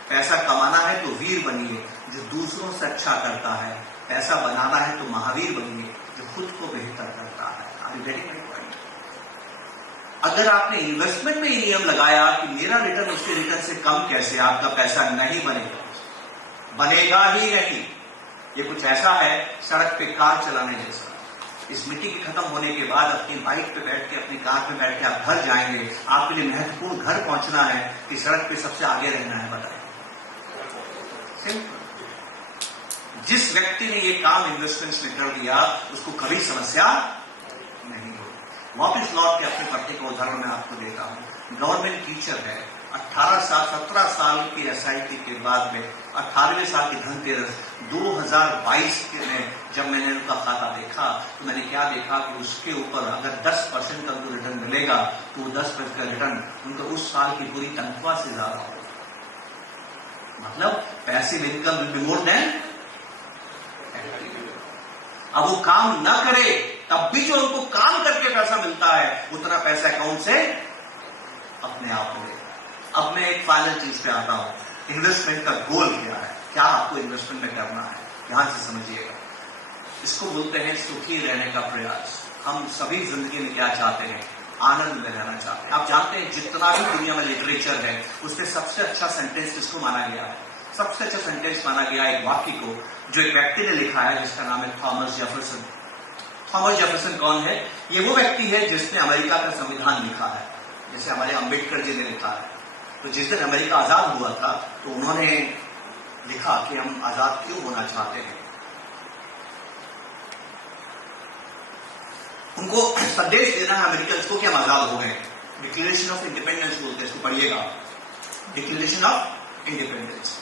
पैसा कमाना है तो वीर बनिए जो दूसरों से अच्छा करता है, पैसा बनाना है तो महावीर बनिए जो खुद को बेहतर करता है। आप गेटिंग माय पॉइंट? अगर आपने इन्वेस्टमेंट में नियम लगाया कि मेरा रिटर्न उसके रिटर्न से कम कैसे, आपका पैसा नहीं बनेगा, बनेगा ही नहीं। ये कुछ ऐसा है सड़क पे कार चलाने जैसा। इस मिट्टी के खत्म होने के बाद अपनी बाइक पे बैठ के, अपनी कार पे बैठ के आप घर जाएंगे। आपके लिए महत्वपूर्ण घर पहुंचना है कि सड़क पे सबसे आगे रहना है? बताइए। जिस व्यक्ति ने ये काम इन्वेस्टमेंट्स में कर दिया उसको कभी समस्या नहीं होगी। वापिस लौट के अपनी पत्नी का उदाहरण मैं आपको देता हूं। गवर्नमेंट टीचर है, 17 साल की एसआईपी के बाद में 18वें साल की धनतेरस 2022 में जब मैंने उनका खाता देखा तो मैंने क्या देखा कि उसके ऊपर अगर 10% का उनको रिटर्न मिलेगा तो वो 10% का रिटर्न उनका उस साल की पूरी तनख्वाह से ज्यादा होगा। मतलब passive income will be more than. अब वो काम ना करे तब भी जो उनको काम करके पैसा मिलता है उतना पैसा अकाउंट से अपने आप मिलेगा। अब मैं एक फाइनल चीज पे आता हूं, इन्वेस्टमेंट का गोल क्या है? क्या आपको इन्वेस्टमेंट में करना है? ध्यान से समझिएगा। इसको बोलते हैं सुखी रहने का प्रयास। हम सभी जिंदगी में क्या चाहते हैं? आनंद में रहना चाहते हैं। आप जानते हैं जितना भी दुनिया में लिटरेचर है उसमें सबसे अच्छा सेंटेंस किसको माना गया है? सबसे अच्छा सेंटेंस माना गया एक वाक्य को जो एक व्यक्ति ने लिखा है जिसका नाम है थॉमस जेफरसन। थॉमस जेफरसन कौन है? ये वो व्यक्ति है जिसने अमेरिका का संविधान लिखा है, जैसे हमारे अंबेडकर जी ने लिखा है। तो जिस दिन अमेरिका आजाद हुआ था तो उन्होंने लिखा कि हम आजाद क्यों होना चाहते हैं। उनको संदेश देना है अमेरिकन को कि हम आजाद हो गए। डिक्लेरेशन ऑफ इंडिपेंडेंस बोलते हैं, इसको पढ़िएगा, डिक्लेरेशन ऑफ इंडिपेंडेंस।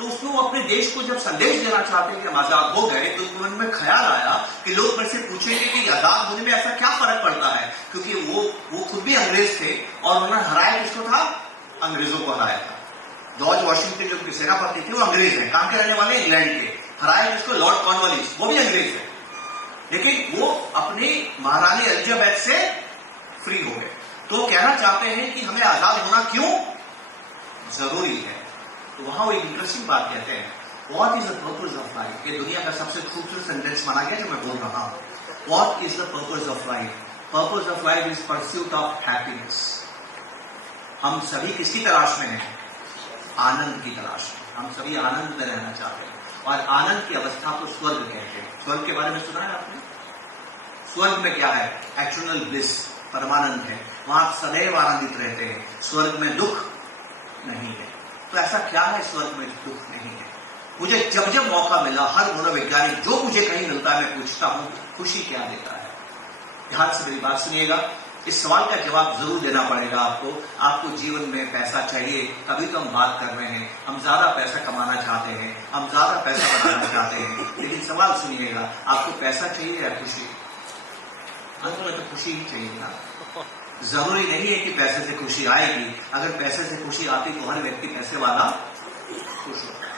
तो उसमें वो अपने देश को जब संदेश देना चाहते हैं कि हम आजाद हो गए, तो उनके मन में ख्याल आया कि लोग मेरे से पूछेंगे कि आजाद होने में ऐसा क्या फर्क पड़ता है, क्योंकि वो खुद भी अंग्रेज थे और उन्होंने हराया किसको था? अंग्रेजों को हराया था। जॉर्ज वॉशिंगटन जो उनके सेनापति थे वो अंग्रेज हैं, कहां के रहने वाले? इंग्लैंड के। हराया किसको? लॉर्ड कॉर्नवालिस, वो भी अंग्रेज है, लेकिन वो अपनी महारानी एलिजाबेथ से फ्री हो गए। तो कहना चाहते हैं कि हमें आजाद होना क्यों जरूरी है। तो वहां वो एक इंटरेस्टिंग बात कहते हैं, what is the purpose of life? ये दुनिया का सबसे खूबसूरत सेंटेंस माना गया जो मैं बोल रहा हूं। What is the purpose of life? Purpose of life is pursuit of happiness. हम सभी किसकी तलाश में हैं? आनंद की तलाश में। हम सभी आनंद में रहना चाहते हैं, और आनंद की अवस्था को स्वर्ग कहते हैं। स्वर्ग के बारे में सुना है आपने? स्वर्ग में क्या है? एक्चुअल ब्लिस, परमानंद है। वहां आप सदैव आनंदित रहते हैं। स्वर्ग में दुख नहीं है। तो ऐसा क्या है स्वर्ग में दुख नहीं है? मुझे जब जब मौका मिला, हर मनोवैज्ञानिक जो मुझे कहीं मिलता है, मैं पूछता हूं खुशी क्या देता है। ध्यान से मेरी बात सुनिएगा, इस सवाल का जवाब जरूर देना पड़ेगा आपको। आपको जीवन में पैसा चाहिए, तभी तो हम बात कर रहे हैं। हम ज्यादा पैसा कमाना चाहते हैं, हम ज्यादा पैसा बनाना चाहते हैं, लेकिन सवाल सुनिएगा, आपको पैसा चाहिए या खुशी? अंत में तो खुशी ही चाहिए ना। जरूरी नहीं है कि पैसे से खुशी आएगी। अगर पैसे से खुशी आती तो हर व्यक्ति पैसे वाला खुश होता।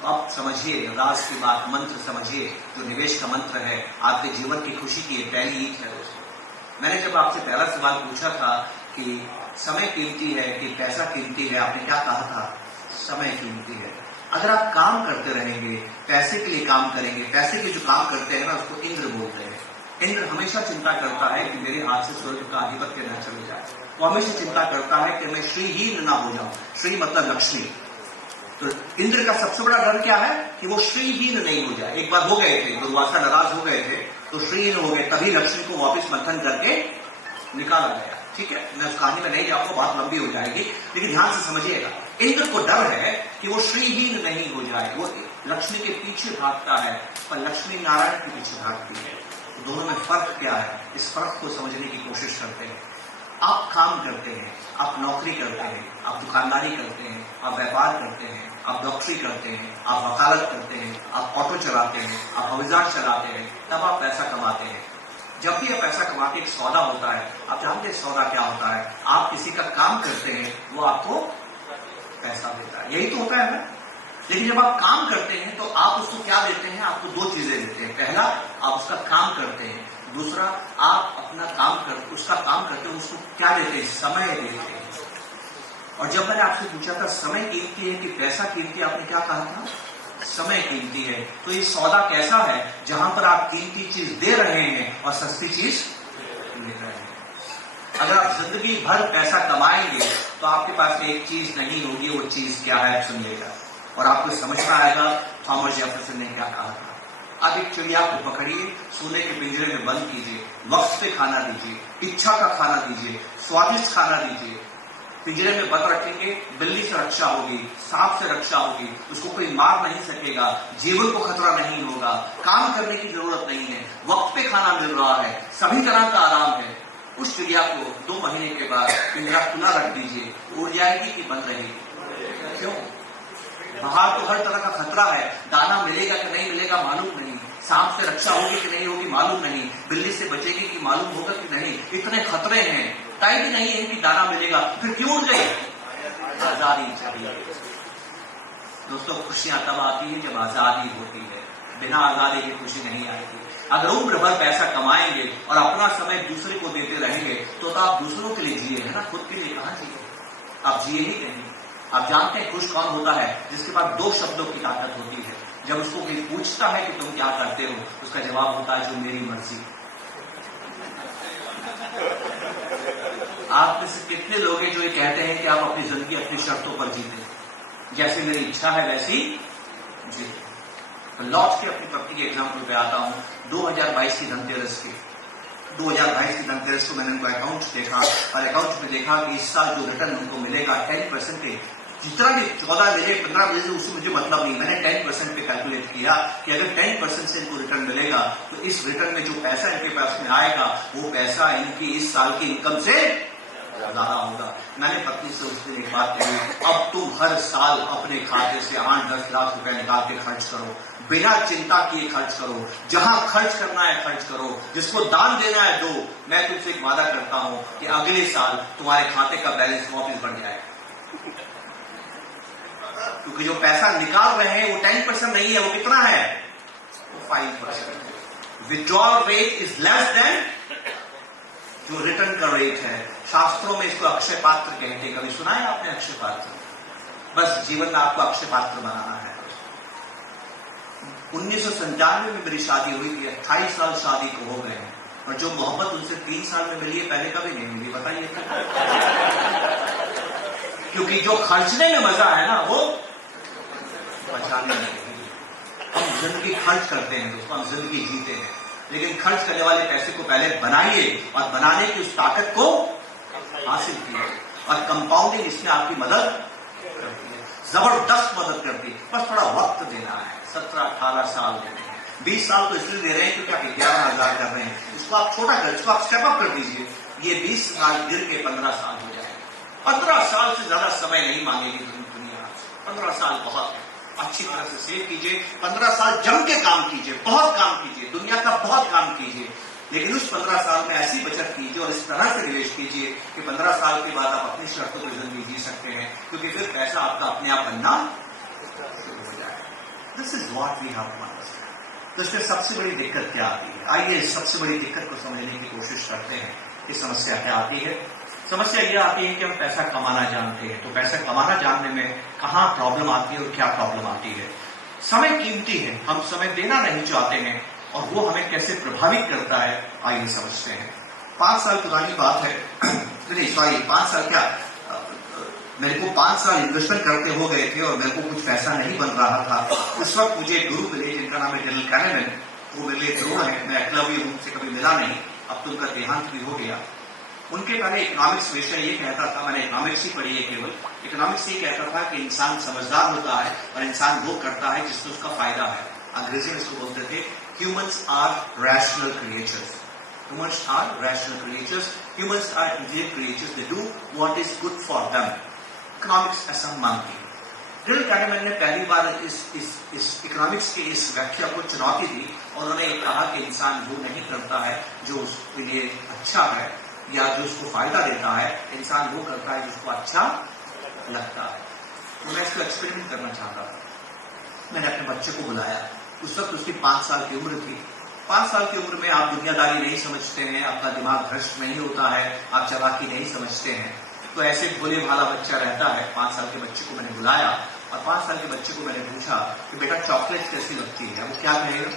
तो आप समझिए राज की बात, मंत्र समझिए, जो निवेश का मंत्र है आपके जीवन की खुशी की पहली ईंट है दोस्तों। मैंने जब आपसे पहला सवाल पूछा था कि समय कीमती है कि पैसा कीमती है, आपने क्या कहा था? समय कीमती है। अगर आप काम करते रहेंगे, पैसे के लिए काम करेंगे, पैसे के जो काम करते हैं ना उसको इंद्र बोलते हैं। इंद्र हमेशा चिंता करता है कि मेरे हाथ से स्वर्ग का आधिपत्य न चले जाए। वो हमेशा चिंता करता है कि मैं श्रीहीन ना हो जाऊं। श्री मतलब लक्ष्मी। तो इंद्र का सबसे बड़ा डर क्या है? कि वो श्रीहीन नहीं हो जाए। एक बार हो गए थे, दुर्वासा नाराज हो गए थे, तो श्रीहीन हो गए, तभी लक्ष्मी को वापस मंथन करके निकाला गया। ठीक है, मैं उस कहानी में नहीं जाऊंगा, बहुत लंबी हो जाएगी, लेकिन ध्यान से समझिएगा। इंद्र को डर है कि वो श्रीहीन नहीं हो जाए। वो लक्ष्मी के पीछे भागता है, पर लक्ष्मी नारायण के पीछे भागती है। दोनों में फर्क क्या है? इस फर्क को समझने की कोशिश करते हैं। आप काम करते हैं, आप नौकरी करते हैं, आप दुकानदारी करते हैं, आप व्यापार करते हैं, आप डॉक्टरी करते हैं, आप वकालत करते हैं, आप ऑटो चलाते हैं, आप हवाई जहाज चलाते हैं, तब आप पैसा कमाते हैं। जब भी आप पैसा कमाते एक सौदा होता है। आप जानते हैं सौदा क्या होता है? आप किसी का काम करते हैं, वो आपको पैसा देता है। यही तो होता है ना। लेकिन जब आप काम करते हैं तो आप उसको क्या देते हैं? आपको दो चीजें देते हैं। पहला, आप उसका काम करते हैं। दूसरा, आप अपना उसका काम करते हैं, उसको क्या देते हैं? समय देते हैं। और जब मैंने आपसे पूछा था समय कीमती है कि पैसा कीमती, आपने क्या कहा था? समय कीमती है। तो ये सौदा कैसा है जहां पर आप कीमती चीज दे रहे हैं और सस्ती चीज ले रहे हैं? अगर आप जिंदगी भर पैसा कमाएंगे तो आपके पास एक चीज नहीं होगी। वो चीज क्या है सुनिएगा, और आपको समझ में आएगा थॉमस जेफरसन ने क्या कहा था। अब एक चिड़िया को पकड़िए, सोने के पिंजरे में बंद कीजिए, वक्त पे खाना दीजिए, इच्छा का खाना दीजिए, स्वादिष्ट खाना दीजिए। पिंजरे में बंद रखेंगे, बिल्ली से रक्षा होगी, सांप से रक्षा होगी, उसको कोई मार नहीं सकेगा, जीवन को खतरा नहीं होगा, काम करने की जरूरत नहीं है, वक्त पे खाना मिल रहा है, सभी तरह का आराम है। उस चिड़िया को 2 महीने के बाद पिंजरा खुला रख दीजिए, उड़ जाएगी कि बंद रहेगी? क्यों? बाहर तो हर तरह का खतरा है, दाना मिलेगा कि नहीं मिलेगा मालूम नहीं, सांप से रक्षा होगी कि नहीं होगी मालूम नहीं, बिल्ली से बचेगी कि मालूम होगा कि नहीं, इतने खतरे हैं, तय भी नहीं है कि दाना मिलेगा, फिर क्यों उड़ गई? आजादी चाहिए दोस्तों। खुशियां तब आती है जब आजादी होती है, बिना आजादी की खुशी नहीं आएगी। अगर उम्र भर पैसा कमाएंगे और अपना समय दूसरे को देते रहेंगे तो आप दूसरों के लिए जिए है ना, खुद के लिए कहां जिए? आप जिए ही नहीं। आप जानते हैं खुश कौन होता है? जिसके पास 2 शब्दों की ताकत होती है। जब उसको कोई पूछता है कि तुम क्या करते हो, उसका जवाब होता है जो मेरी मर्जी। आप में से कितने लोग हैं जो ये कहते हैं कि आप अपनी जिंदगी अपनी शर्तों पर जीते, जैसे मेरी इच्छा है वैसी जीते? तो लौट के अपनी पत्नी के एग्जाम्पल पे आता हूं। 2022 की धनतेरस की 2022 की धनतेरस को मैंने उनको अकाउंट देखा और अकाउंट में देखा कि इस साल जो रिटर्न उनको मिलेगा 10% के, जितना भी 14 मिले 15 मिले उससे मुझे मतलब नहीं। मैंने 10% पे कैलकुलेट किया कि अगर 10% से इनको रिटर्न मिलेगा तो इस रिटर्न में जो पैसा इनके पास में आएगा वो पैसा इनकी इस साल की इनकम से ज्यादा होगा। मैंने पत्नी से उस दिन एक बात कही, अब तुम हर साल अपने खाते से 8-10 लाख रुपए निकाल के खर्च करो, बिना चिंता किए खर्च करो, जहां खर्च करना है खर्च करो, जिसको दान देना है दो। मैं तुमसे एक वादा करता हूं कि अगले साल तुम्हारे खाते का बैलेंस वापस बढ़ जाएगा, क्योंकि जो पैसा निकाल रहे हैं वो 10% नहीं है, वो कितना है, वो 5%। Withdrawal rate is less than जो रिटर्न का रेट है। शास्त्रों में इसको अक्षय पात्र कहते हैं। कभी सुना है आपने अक्षय पात्र? बस जीवन में आपको अक्षय पात्र बनाना है। 1997 में मेरी शादी हुई थी, 28 साल शादी को हो गए हैं, और जो मोहब्बत उनसे 3 साल में मिली है पहले कभी नहीं मिली, बताइए। क्योंकि जो खर्चने में मजा है ना वो बचाने में नहीं। हम जिंदगी खर्च करते हैं दोस्तों, हम जिंदगी जीते हैं, लेकिन खर्च करने वाले पैसे को पहले बनाइए और बनाने की उस ताकत को हासिल कीजिए, और कंपाउंडिंग इसमें आपकी मदद करती है, जबरदस्त मदद करती है। बस थोड़ा वक्त देना है, 17-18 साल देने हैं। 20 साल तो इसलिए दे रहे हैं क्योंकि आप 11,000 कर रहे हैं, इसको आप छोटा कर, इसको आप स्टेप अप कर दीजिए। ये 20 साल गिर के 15 साल हो जाएगा। 15 साल से ज्यादा समय नहीं मांगेगी दुनिया। 15 साल बहुत है, अच्छी तरह से सेव कीजिए। 15 साल जम के काम कीजिए, बहुत काम कीजिए, दुनिया का बहुत काम कीजिए, लेकिन उस 15 साल में ऐसी बचत कीजिए और इस तरह से निवेश कीजिए कि 15 साल के बाद आप अपनी शर्तों पर जिंदगी जी सकते हैं, क्योंकि फिर पैसा आपका अपने आप बनना शुरू हो जाएगा। This is what we have to understand. तो इसमें सबसे बड़ी दिक्कत क्या आती है? आइए इस सबसे बड़ी दिक्कत को समझने की कोशिश करते हैं। ये समस्या क्या आती है? समस्या यह आती है कि हम पैसा कमाना जानते हैं, तो पैसा कमाना जानने में कहां प्रॉब्लम आती है और क्या प्रॉब्लम आती है? समय कीमती है, हम समय देना नहीं चाहते हैं, और वो हमें कैसे प्रभावित करता है, आइए समझते हैं। 5 साल पुरानी बात है, नहीं सॉरी 5 साल क्या, मेरे को 5 साल इन्वेस्टमेंट करते हो गए थे और मेरे को कुछ पैसा नहीं बन रहा था। उस वक्त मुझे एक गुरु मिले जिनका नाम है डेनियल कैनेमैन। वो मेरे लिए गुरु है, मैं एकलव्य उनसे कभी मिला नहीं, अब तो उनका देहांत भी हो गया। उनके पहले इकोनॉमिक्स विषय ये कहता था, मैंने इकोनॉमिक्स ही पढ़ी है केवल, इकोनॉमिक्स ये कहता था कि इंसान समझदार होता है और इंसान वो करता है जिससे उसका फायदा है। अंग्रेजी में इसको बोलते थे humans are rational creatures. Humans are rational creatures, humans are intelligent creatures, they do what is good for them. Economics ऐसा मानती है। डेनियल कैनेमैन ने पहली बार इस इकोनॉमिक्स की इस व्याख्या को चुनौती दी, और उन्होंने कहा कि इंसान वो नहीं करता है जो उसके लिए अच्छा है या जो उसको फायदा देता है, इंसान वो करता है जिसको अच्छा लगता है। तो मैं इसको एक्सपेरिमेंट करना चाहता था। मैंने अपने बच्चे को बुलाया, उस वक्त उसकी 5 साल की उम्र थी। 5 साल की उम्र में आप दुनियादारी नहीं समझते हैं, आपका दिमाग भ्रष्ट नहीं होता है, आप चालाकी नहीं समझते हैं, तो ऐसे भोले भाला बच्चा रहता है। 5 साल के बच्चे को मैंने बुलाया और 5 साल के बच्चे को मैंने पूछा कि बेटा चॉकलेट कैसी लगती है? वो क्या कहेगा?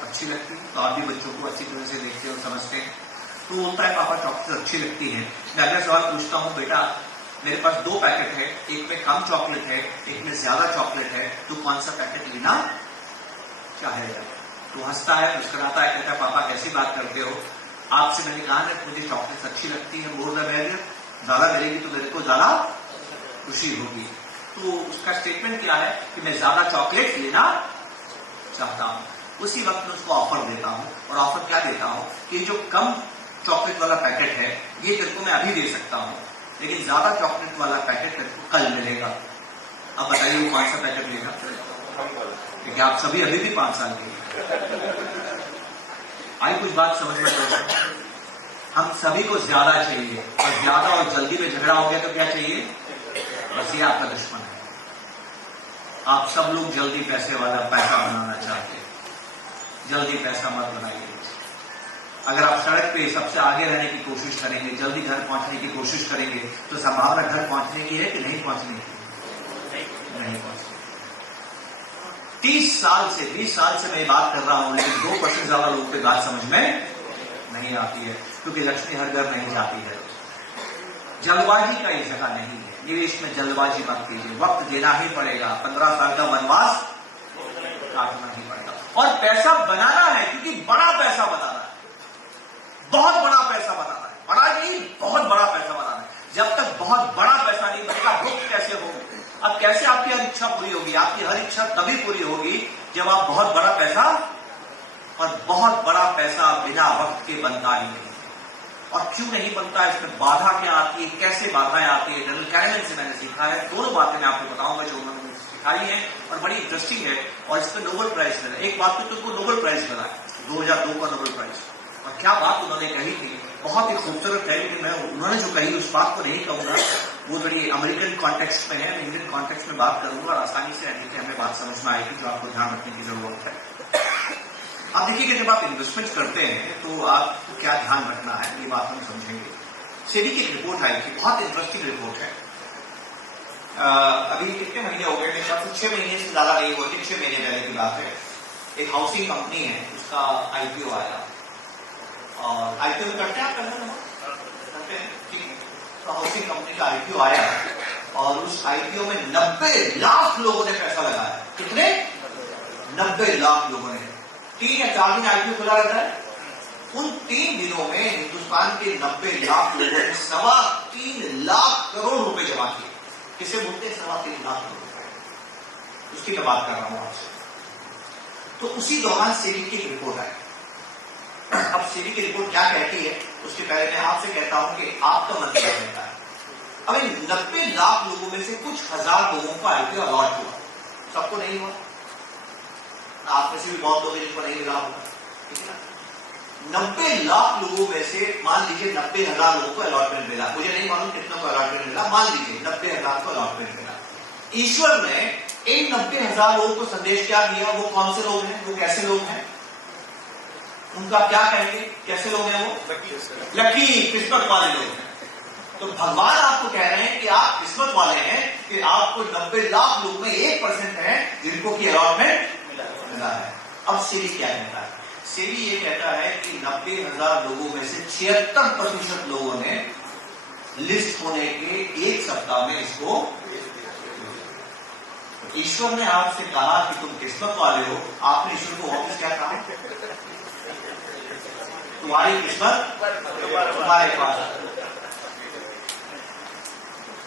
अच्छी लगती है। तो आप भी बच्चों को अच्छी तरह से देखते और समझते हैं। तो बोलता है पापा चॉकलेट अच्छी लगती है। मैं अगला सवाल पूछता हूँ, बेटा मेरे पास 2 पैकेट है, एक में कम चॉकलेट है, एक में ज्यादा चॉकलेट है, तो कौन सा पैकेट लेना चाहेगा? तो हंसता है, मुस्कुराता है, कहता है पापा कैसी बात करते हो, आपसे मैंने कहा ना मुझे चॉकलेट अच्छी लगती है, मोर द मेरियर, ज्यादा मिलेगी तो मेरे को ज्यादा खुशी होगी। तो उसका स्टेटमेंट क्या है कि मैं ज्यादा चॉकलेट लेना चाहता हूं। उसी वक्त मैं उसको ऑफर देता हूं, और ऑफर क्या देता हूं कि जो कम चॉकलेट वाला पैकेट है ये तेरे को मैं अभी दे सकता हूं, लेकिन ज्यादा चॉकलेट वाला पैकेट तेरे को कल मिलेगा। अब बताइए वो कौन सा पैकेट लेगा? क्योंकि आप सभी अभी भी 5 साल के। आई कुछ बात समझ में? हम सभी को ज्यादा चाहिए, और ज्यादा और जल्दी में झगड़ा हो गया तो क्या चाहिए? बस ये आपका दुश्मन है। आप सब लोग जल्दी पैसे वाला पैसा बनाना चाहते हैं, जल्दी पैसा मत बनाइए। अगर आप सड़क पे सबसे आगे रहने की कोशिश करेंगे, जल्दी घर पहुंचने की कोशिश करेंगे, तो संभावना घर पहुंचने की है कि नहीं पहुंचने की? नहीं पहुंचने। 30 साल से 20 साल से मैं बात कर रहा हूं, लेकिन 2% ज्यादा लोगों की बात समझ में नहीं आती है, क्योंकि लक्ष्मी हर घर नहीं जाती है। जल्दबाजी का ये जगह नहीं है। निवेश में जल्दबाजी मत कीजिए, वक्त देना ही पड़ेगा। 15 साल का वनवास काटना ही पड़ेगा, और पैसा बनाना है, क्योंकि बड़ा पैसा बनाना है, बहुत बड़ा पैसा बनाना है। बड़ा नहीं, बहुत बड़ा पैसा बनाना है। जब तक बहुत बड़ा पैसा नहीं बनेगा, भुक्त कैसे होगी? अब कैसे आपकी हर इच्छा पूरी होगी? आपकी हर इच्छा तभी पूरी होगी जब आप बहुत बड़ा पैसा, और बहुत बड़ा पैसा बिना वक्त के बनता ही नहीं। और क्यों नहीं बनता, इसमें बाधा क्या आती है, कैसे बाधाएं आती है, जनरल कैनेमन से मैंने सीखा है। दोनों बातें मैं आपको बताऊंगा जो उन्होंने मुझे सिखाई है और बड़ी इंटरेस्टिंग है, और इसमें नोबेल प्राइज मिला। एक बात तो तुमको नोबेल प्राइज मिला है, 2002 का नोबेल प्राइज। और क्या बात उन्होंने कही थी, बहुत ही खूबसूरत है, लेकिन मैं उन्होंने जो कही उस बात को नहीं कहूंगा, वो थोड़ी अमेरिकन कॉन्टेक्स्ट में है, इंडियन कॉन्टेक्स्ट में बात करूंगा और आसानी से हमें बात समझ में आएगी जो आपको ध्यान रखने की जरूरत है। आप देखिए कि जब आप इन्वेस्टमेंट करते हैं तो आपको क्या ध्यान रखना है, ये बात हम समझेंगे। सेबी की एक रिपोर्ट आई थी, बहुत इंटरेस्टिंग रिपोर्ट है। अभी कितने महीने हो गए, शायद 6 महीने से ज्यादा नहीं हुए, 6 महीने पहले की बात है। एक हाउसिंग कंपनी है, उसका आईपीओ आया, और आईपीओ करते हैं आप, करते हैं, ठीक है। तो हाउसिंग कंपनी का आईपीओ आया और उस आईपीओ में 90 लाख लोगों ने पैसा लगाया। कितने? 90 लाख लोगों ने। 3 या 4 दिन आईपीओ खुला रहता है। उन 3 दिनों में हिंदुस्तान के 90 लाख लोगों ने 3.25 लाख करोड़ रुपए जमा किए। किसे बोलते हैं 3.25 लाख करोड़ रुपए? उसकी मैं बात कर रहा हूं आपसे। तो उसी दौरान सेबी की एक रिपोर्ट आई। अब सेबी की रिपोर्ट क्या कहती है, उसके पहले मैं आपसे कहता हूं कि आपका मन क्या कहता है। अब इन 90 लाख लोगों में से कुछ हजार लोगों का आईपीओ अलॉट हुआ, सबको नहीं हुआ। आप में से भी बहुत लोग जिनको नहीं मिला होगा, ठीक है ना। 90 लाख लोगों में से मान लीजिए 90,000 लोगों को अलॉटमेंट मिला। मुझे नहीं मालूम कितनों को अलॉटमेंट मिला, मान लीजिए 90,000 को अलॉटमेंट मिला। ईश्वर ने इन 90,000 लोगों को संदेश क्या दिया, वो कौन से लोग हैं, वो कैसे लोग हैं, उनका क्या कहेंगे, कैसे लोग हैं वो? लकी, किस्मत वाले लोग हैं। तो भगवान आपको कह रहे हैं कि आप किस्मत वाले हैं कि आपको 90 लाख लोग में 1% है जिनको की अलॉटमेंट मिला है। अब सेबी क्या कहता है? सेबी ये कहता है कि 90,000 लोगों में से 76% लोगों ने लिस्ट होने के 1 सप्ताह में इसको। ईश्वर ने आपसे कहा कि तुम किस्मत वाले हो, आपने ईश्वर को वापस क्या कहा? तुम्हारी किस्मत तुम्हारे पास।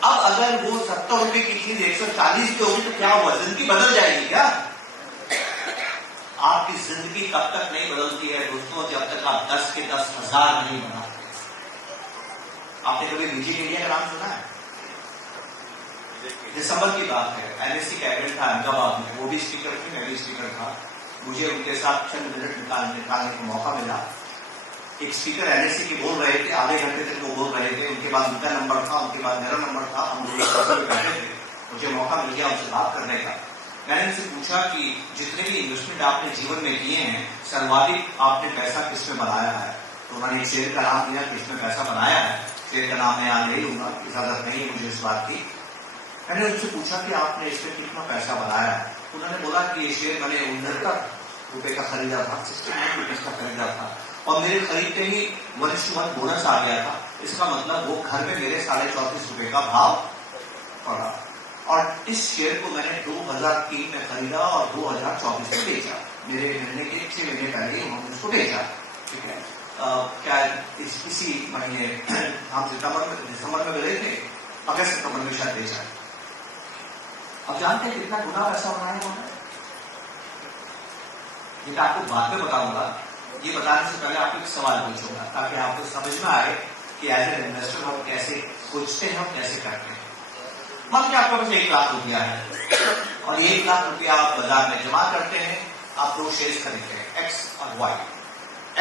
अब अगर वो 70 रुपए की चीज 140 की होगी तो क्या हुआ, जिंदगी बदल जाएगी क्या? आपकी जिंदगी तब तक नहीं बदलती है दोस्तों जब तक आप 10 के 10,000 नहीं बनाते। आपने कभी विजिट इंडिया का नाम सुना है? दिसंबर की बात है, एनएससी का इवेंट था अहमदाबाद में, वो भी स्पीकर थी, मैं भी स्पीकर था। मुझे उनके साथ चंद मिनट निकालने का मौका मिला। एक स्पीकर एनएससी के बोल रहे थे, आधे घंटे तक वो बोल रहे थे, उनके बाद उनका नंबर था, उनके बाद मेरा नंबर था, हम लोग बैठे थे। मुझे मौका मिल गया उनसे बात करने का। मैंने उनसे पूछा कि जितने भी इन्वेस्टमेंट आपने जीवन में किए हैं, सर्वाधिक आपने पैसा किसमें बनाया है? तो उन्होंने एक शेयर का नाम दिया, किसमें पैसा बनाया है। शेयर का नाम मैं यहाँ नहीं लूंगा, इजाजत नहीं है मुझे इस बात की। मैंने उनसे पूछा कि आपने इसमें कितना पैसा बनाया है? उन्होंने बोला कि ये शेयर मैंने 69 रुपए का खरीदा था, 69 रुपए का खरीदा था, और मेरे खरीदते ही 1:1 बोनस आ गया था। इसका मतलब वो घर में मेरे 34.5 रुपए का भाव पड़ा, और इस शेयर को मैंने 2003 में खरीदा और 2024 में बेचा। मेरे मिलने के 6 महीने पहले ही उन्होंने उसको बेचा, ठीक है। क्या इसी महीने हम दिसंबर में मिले थे, अगस्त सितंबर में शायद बेचा। अब जानते हैं कितना गुना पैसा बनाया उन्होंने? ये आपको बाद में बताऊंगा। ये बताने से पहले आपको एक सवाल पूछूंगा ताकि आपको समझ में आए कि एज एन इन्वेस्टर हम कैसे सोचते हैं, हम कैसे करते हैं। मान लीजिए आपके पास 1 लाख रुपया है और 1 लाख रुपया आप बाजार में जमा करते हैं, आप 2 शेयर खरीदते हैं, एक्स और वाई।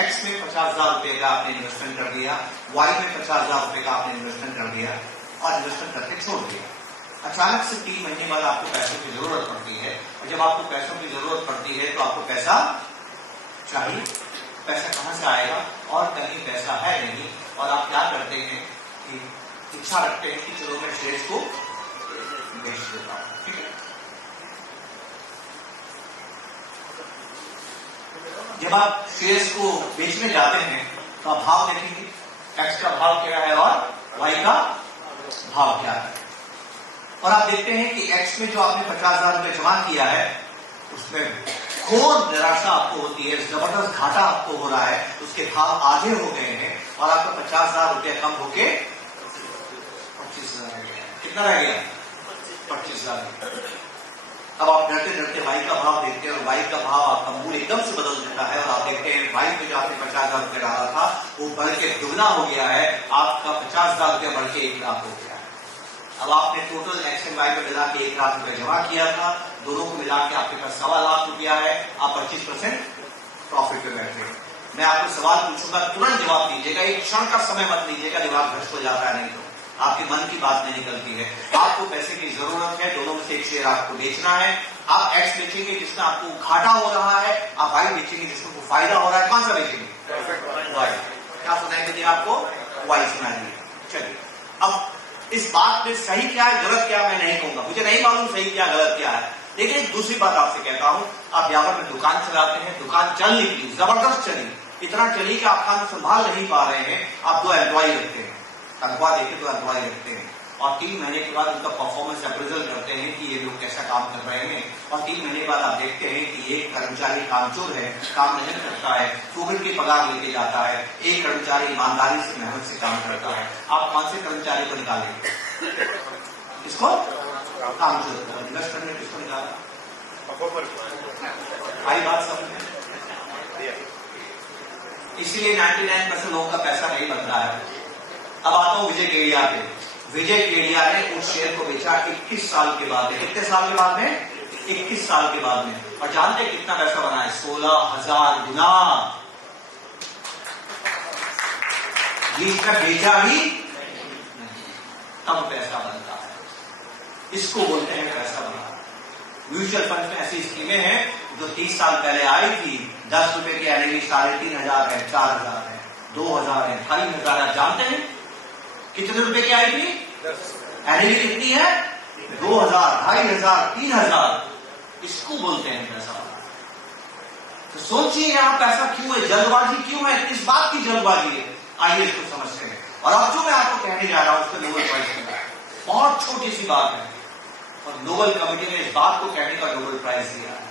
एक्स में 50,000 रुपए का आपने इन्वेस्टमेंट कर दिया, वाई में 50,000 रुपए का आपने इन्वेस्टमेंट कर दिया और इन्वेस्टमेंट करके छोड़ दिया। अचानक से 3 महीने बाद आपको पैसों की जरूरत पड़ती है, और जब आपको पैसों की जरूरत पड़ती है तो आपको पैसा चाहिए। पैसा कहां से आएगा? और कहीं पैसा है नहीं, और आप क्या करते हैं कि इच्छा रखते हैं कि चलो मैं शेयर्स को बेच देता हूं, ठीक है। जब आप शेयर्स को बेचने जाते हैं तो आप भाव देखेंगे, एक्स का भाव क्या है और वाई का भाव क्या है। और आप देखते हैं कि एक्स में जो आपने 50,000 रुपए जमा किया है उसमें घोर निराशा आपको होती है, जबरदस्त घाटा आपको हो रहा है, उसके भाव आधे हो गए हैं और आपका 50,000 रुपया कम होके 25,000 रह गया। कितना रह गया? 25,000। अब आप डरते डरते वाई का भाव देखते हैं और वाई का भाव आपका मूड एकदम से बदल देता है और आप देखते हैं वाई पे जो आपने 50,000 रुपये डाला था वो बढ़ के दुगना हो गया है, आपका 50,000 रुपया बढ़ के 1 लाख हो गया है। अब आपने टोटल एक्स एंड वाई पे मिला के 1 लाख रुपए जमा किया था, दोनों को मिला के आपके पास 1.25 लाख रुपया है, आप 25% प्रॉफिट पे बैठ रहे हैं। मैं आपको सवाल पूछूंगा, तुरंत जवाब दीजिएगा, एक क्षण का समय मत लीजिएगा, दिमाग भ्रष्ट हो जाता है, नहीं तो आपके मन की बात नहीं निकलती है। आपको पैसे की जरूरत है, दोनों में से एक शेयर आपको बेचना है। आप एक्स बेचेंगे जिसमें आपको घाटा हो रहा है, आप वाई बेचेंगे जिसमें फायदा हो रहा है। कौन सा बेचेंगे? वाई। क्या सुनाई दीजिए आपको? वाई सुनाई दीजिए। चलिए, अब इस बात में सही क्या है गलत क्या मैं नहीं कहूंगा, मुझे नहीं मालूम सही क्या गलत क्या है, लेकिन एक दूसरी बात आपसे कहता हूं, आप व्यापार में दुकान चलाते हैं, दुकान चल निकली, जबरदस्त चली, इतना चली कि आप काम संभाल नहीं पा रहे हैं, आप 2 एम्प्लॉय रखते हैं, तनख्वाह देके 2 एम्प्लॉय रखते हैं और 3 महीने के बाद उनका परफॉर्मेंस अप्रेजल करते हैं कि ये लोग कैसा काम कर रहे हैं और 3 महीने के बाद आप देखते हैं कि एक कर्मचारी कामचोर है, काम नहीं करता है, कोविड की पगार लेके जाता है, एक कर्मचारी ईमानदारी से मेहनत से काम करता है। आप कौन से कर्मचारी को निकालेंगे? इसको कामचोर को। इन्वेस्ट करने किसको निकाला? आई बात समझ? इसीलिए 99% लोगों का पैसा नहीं बन रहा है। अब आता हूं विजय केडिया पे। विजय केडिया ने उस शेयर को बेचा 21 साल के बाद में। कितने साल के बाद में? 21 साल के बाद में। और जानते कितना पैसा बना है? 16,000 गुना। जिसका बेचा ही तब पैसा बनता है, इसको बोलते हैं पैसा बना। म्यूचुअल फंड में ऐसी स्कीमें हैं जो 30 साल पहले आई थी, 10 रुपए की एनएवी 3,500 है, 4,000 है, 2,000 है, 2,500 है। जानते हैं कितने रुपए की आई थी? एनएवी कितनी है? 2,000, 2,500, 3,000। इसको बोलते हैं पैसा बना। तो सोचिए यहां पैसा क्यों है, जल्दबाजी क्यों है, किस बात की जल्दबाजी है, आइए इसको समझते हैं। और अब जो मैं आपको कहने जा रहा हूं उसको नोबेल प्राइज मिला है, बहुत छोटी सी बात है और नोबेल कमेटी ने इस बात को कहने का नोबेल प्राइज दिया है।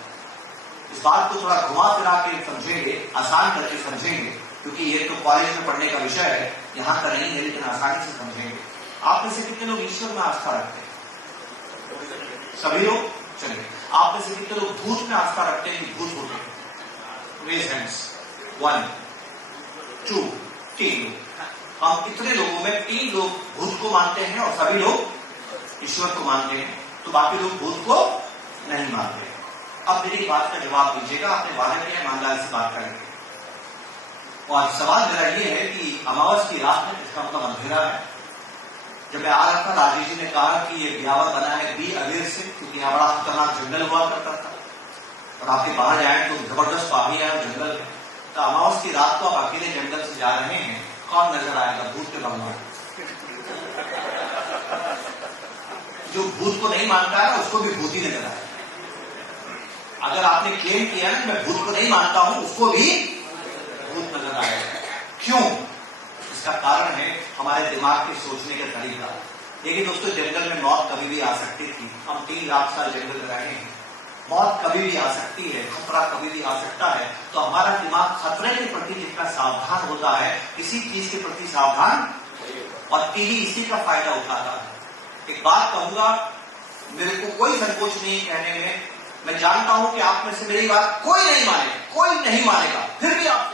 इस बात को थोड़ा घुमा फिरा के समझेंगे, आसान करके समझेंगे, क्योंकि ये तो कॉलेज में पढ़ने का विषय है, यहां का नहीं है, लेकिन आसानी से समझेंगे। आप में से कितने लोग ईश्वर में आस्था रखते हैं? सभी लोग? चलिए, आप में से कितने लोग भूत में आस्था रखते हैं कि भूत होते हैं? Raise hands. 1 2 3। हम इतने लोगों में 3 लोग भूत को मानते हैं और सभी लोग ईश्वर को मानते हैं, तो बाकी लोग भूत को नहीं मानते। अब मेरी बात का जवाब दीजिएगा, आपने वादा किया ईमानदारी से बात करेंगे। और सवाल मेरा ये है कि अमावस की रात में इसका मतलब अंधेरा है। जब मैं आ रहा था, राजेश जी ने कहा कि ये ब्यावर बना है बी अवेयर से, क्योंकि यहाँ बड़ा खतरनाक जंगल हुआ करता था और आपके बाहर जाए तो जबरदस्त पहाड़ी है और जंगल है। तो अमावस की रात को आप अकेले जंगल से जा रहे हैं, कौन नजर आएगा? भूत के भगवान। जो भूत को नहीं मानता है उसको भी भूत ही नजर आएगा। अगर आपने क्लेम किया ना मैं भूत को नहीं मानता हूं, उसको भी भूत नजर आएगा। क्यों? इसका कारण है हमारे दिमाग के सोचने का तरीका। देखिए दोस्तों, जंगल में मौत कभी भी आ सकती थी। हम 3 लाख साल जंगल में रहे हैं, मौत कभी भी आ सकती है, खतरा कभी भी आ सकता है। तो हमारा दिमाग खतरे के प्रति जितना सावधान होता है, किसी चीज के प्रति सावधान, और टीवी इसी का फायदा उठाता है। एक बात कहूंगा, मेरे को कोई संकोच नहीं कहने में, मैं जानता हूं कि आप में से मेरी बात कोई नहीं मानेगा, कोई नहीं मानेगा, फिर भी आप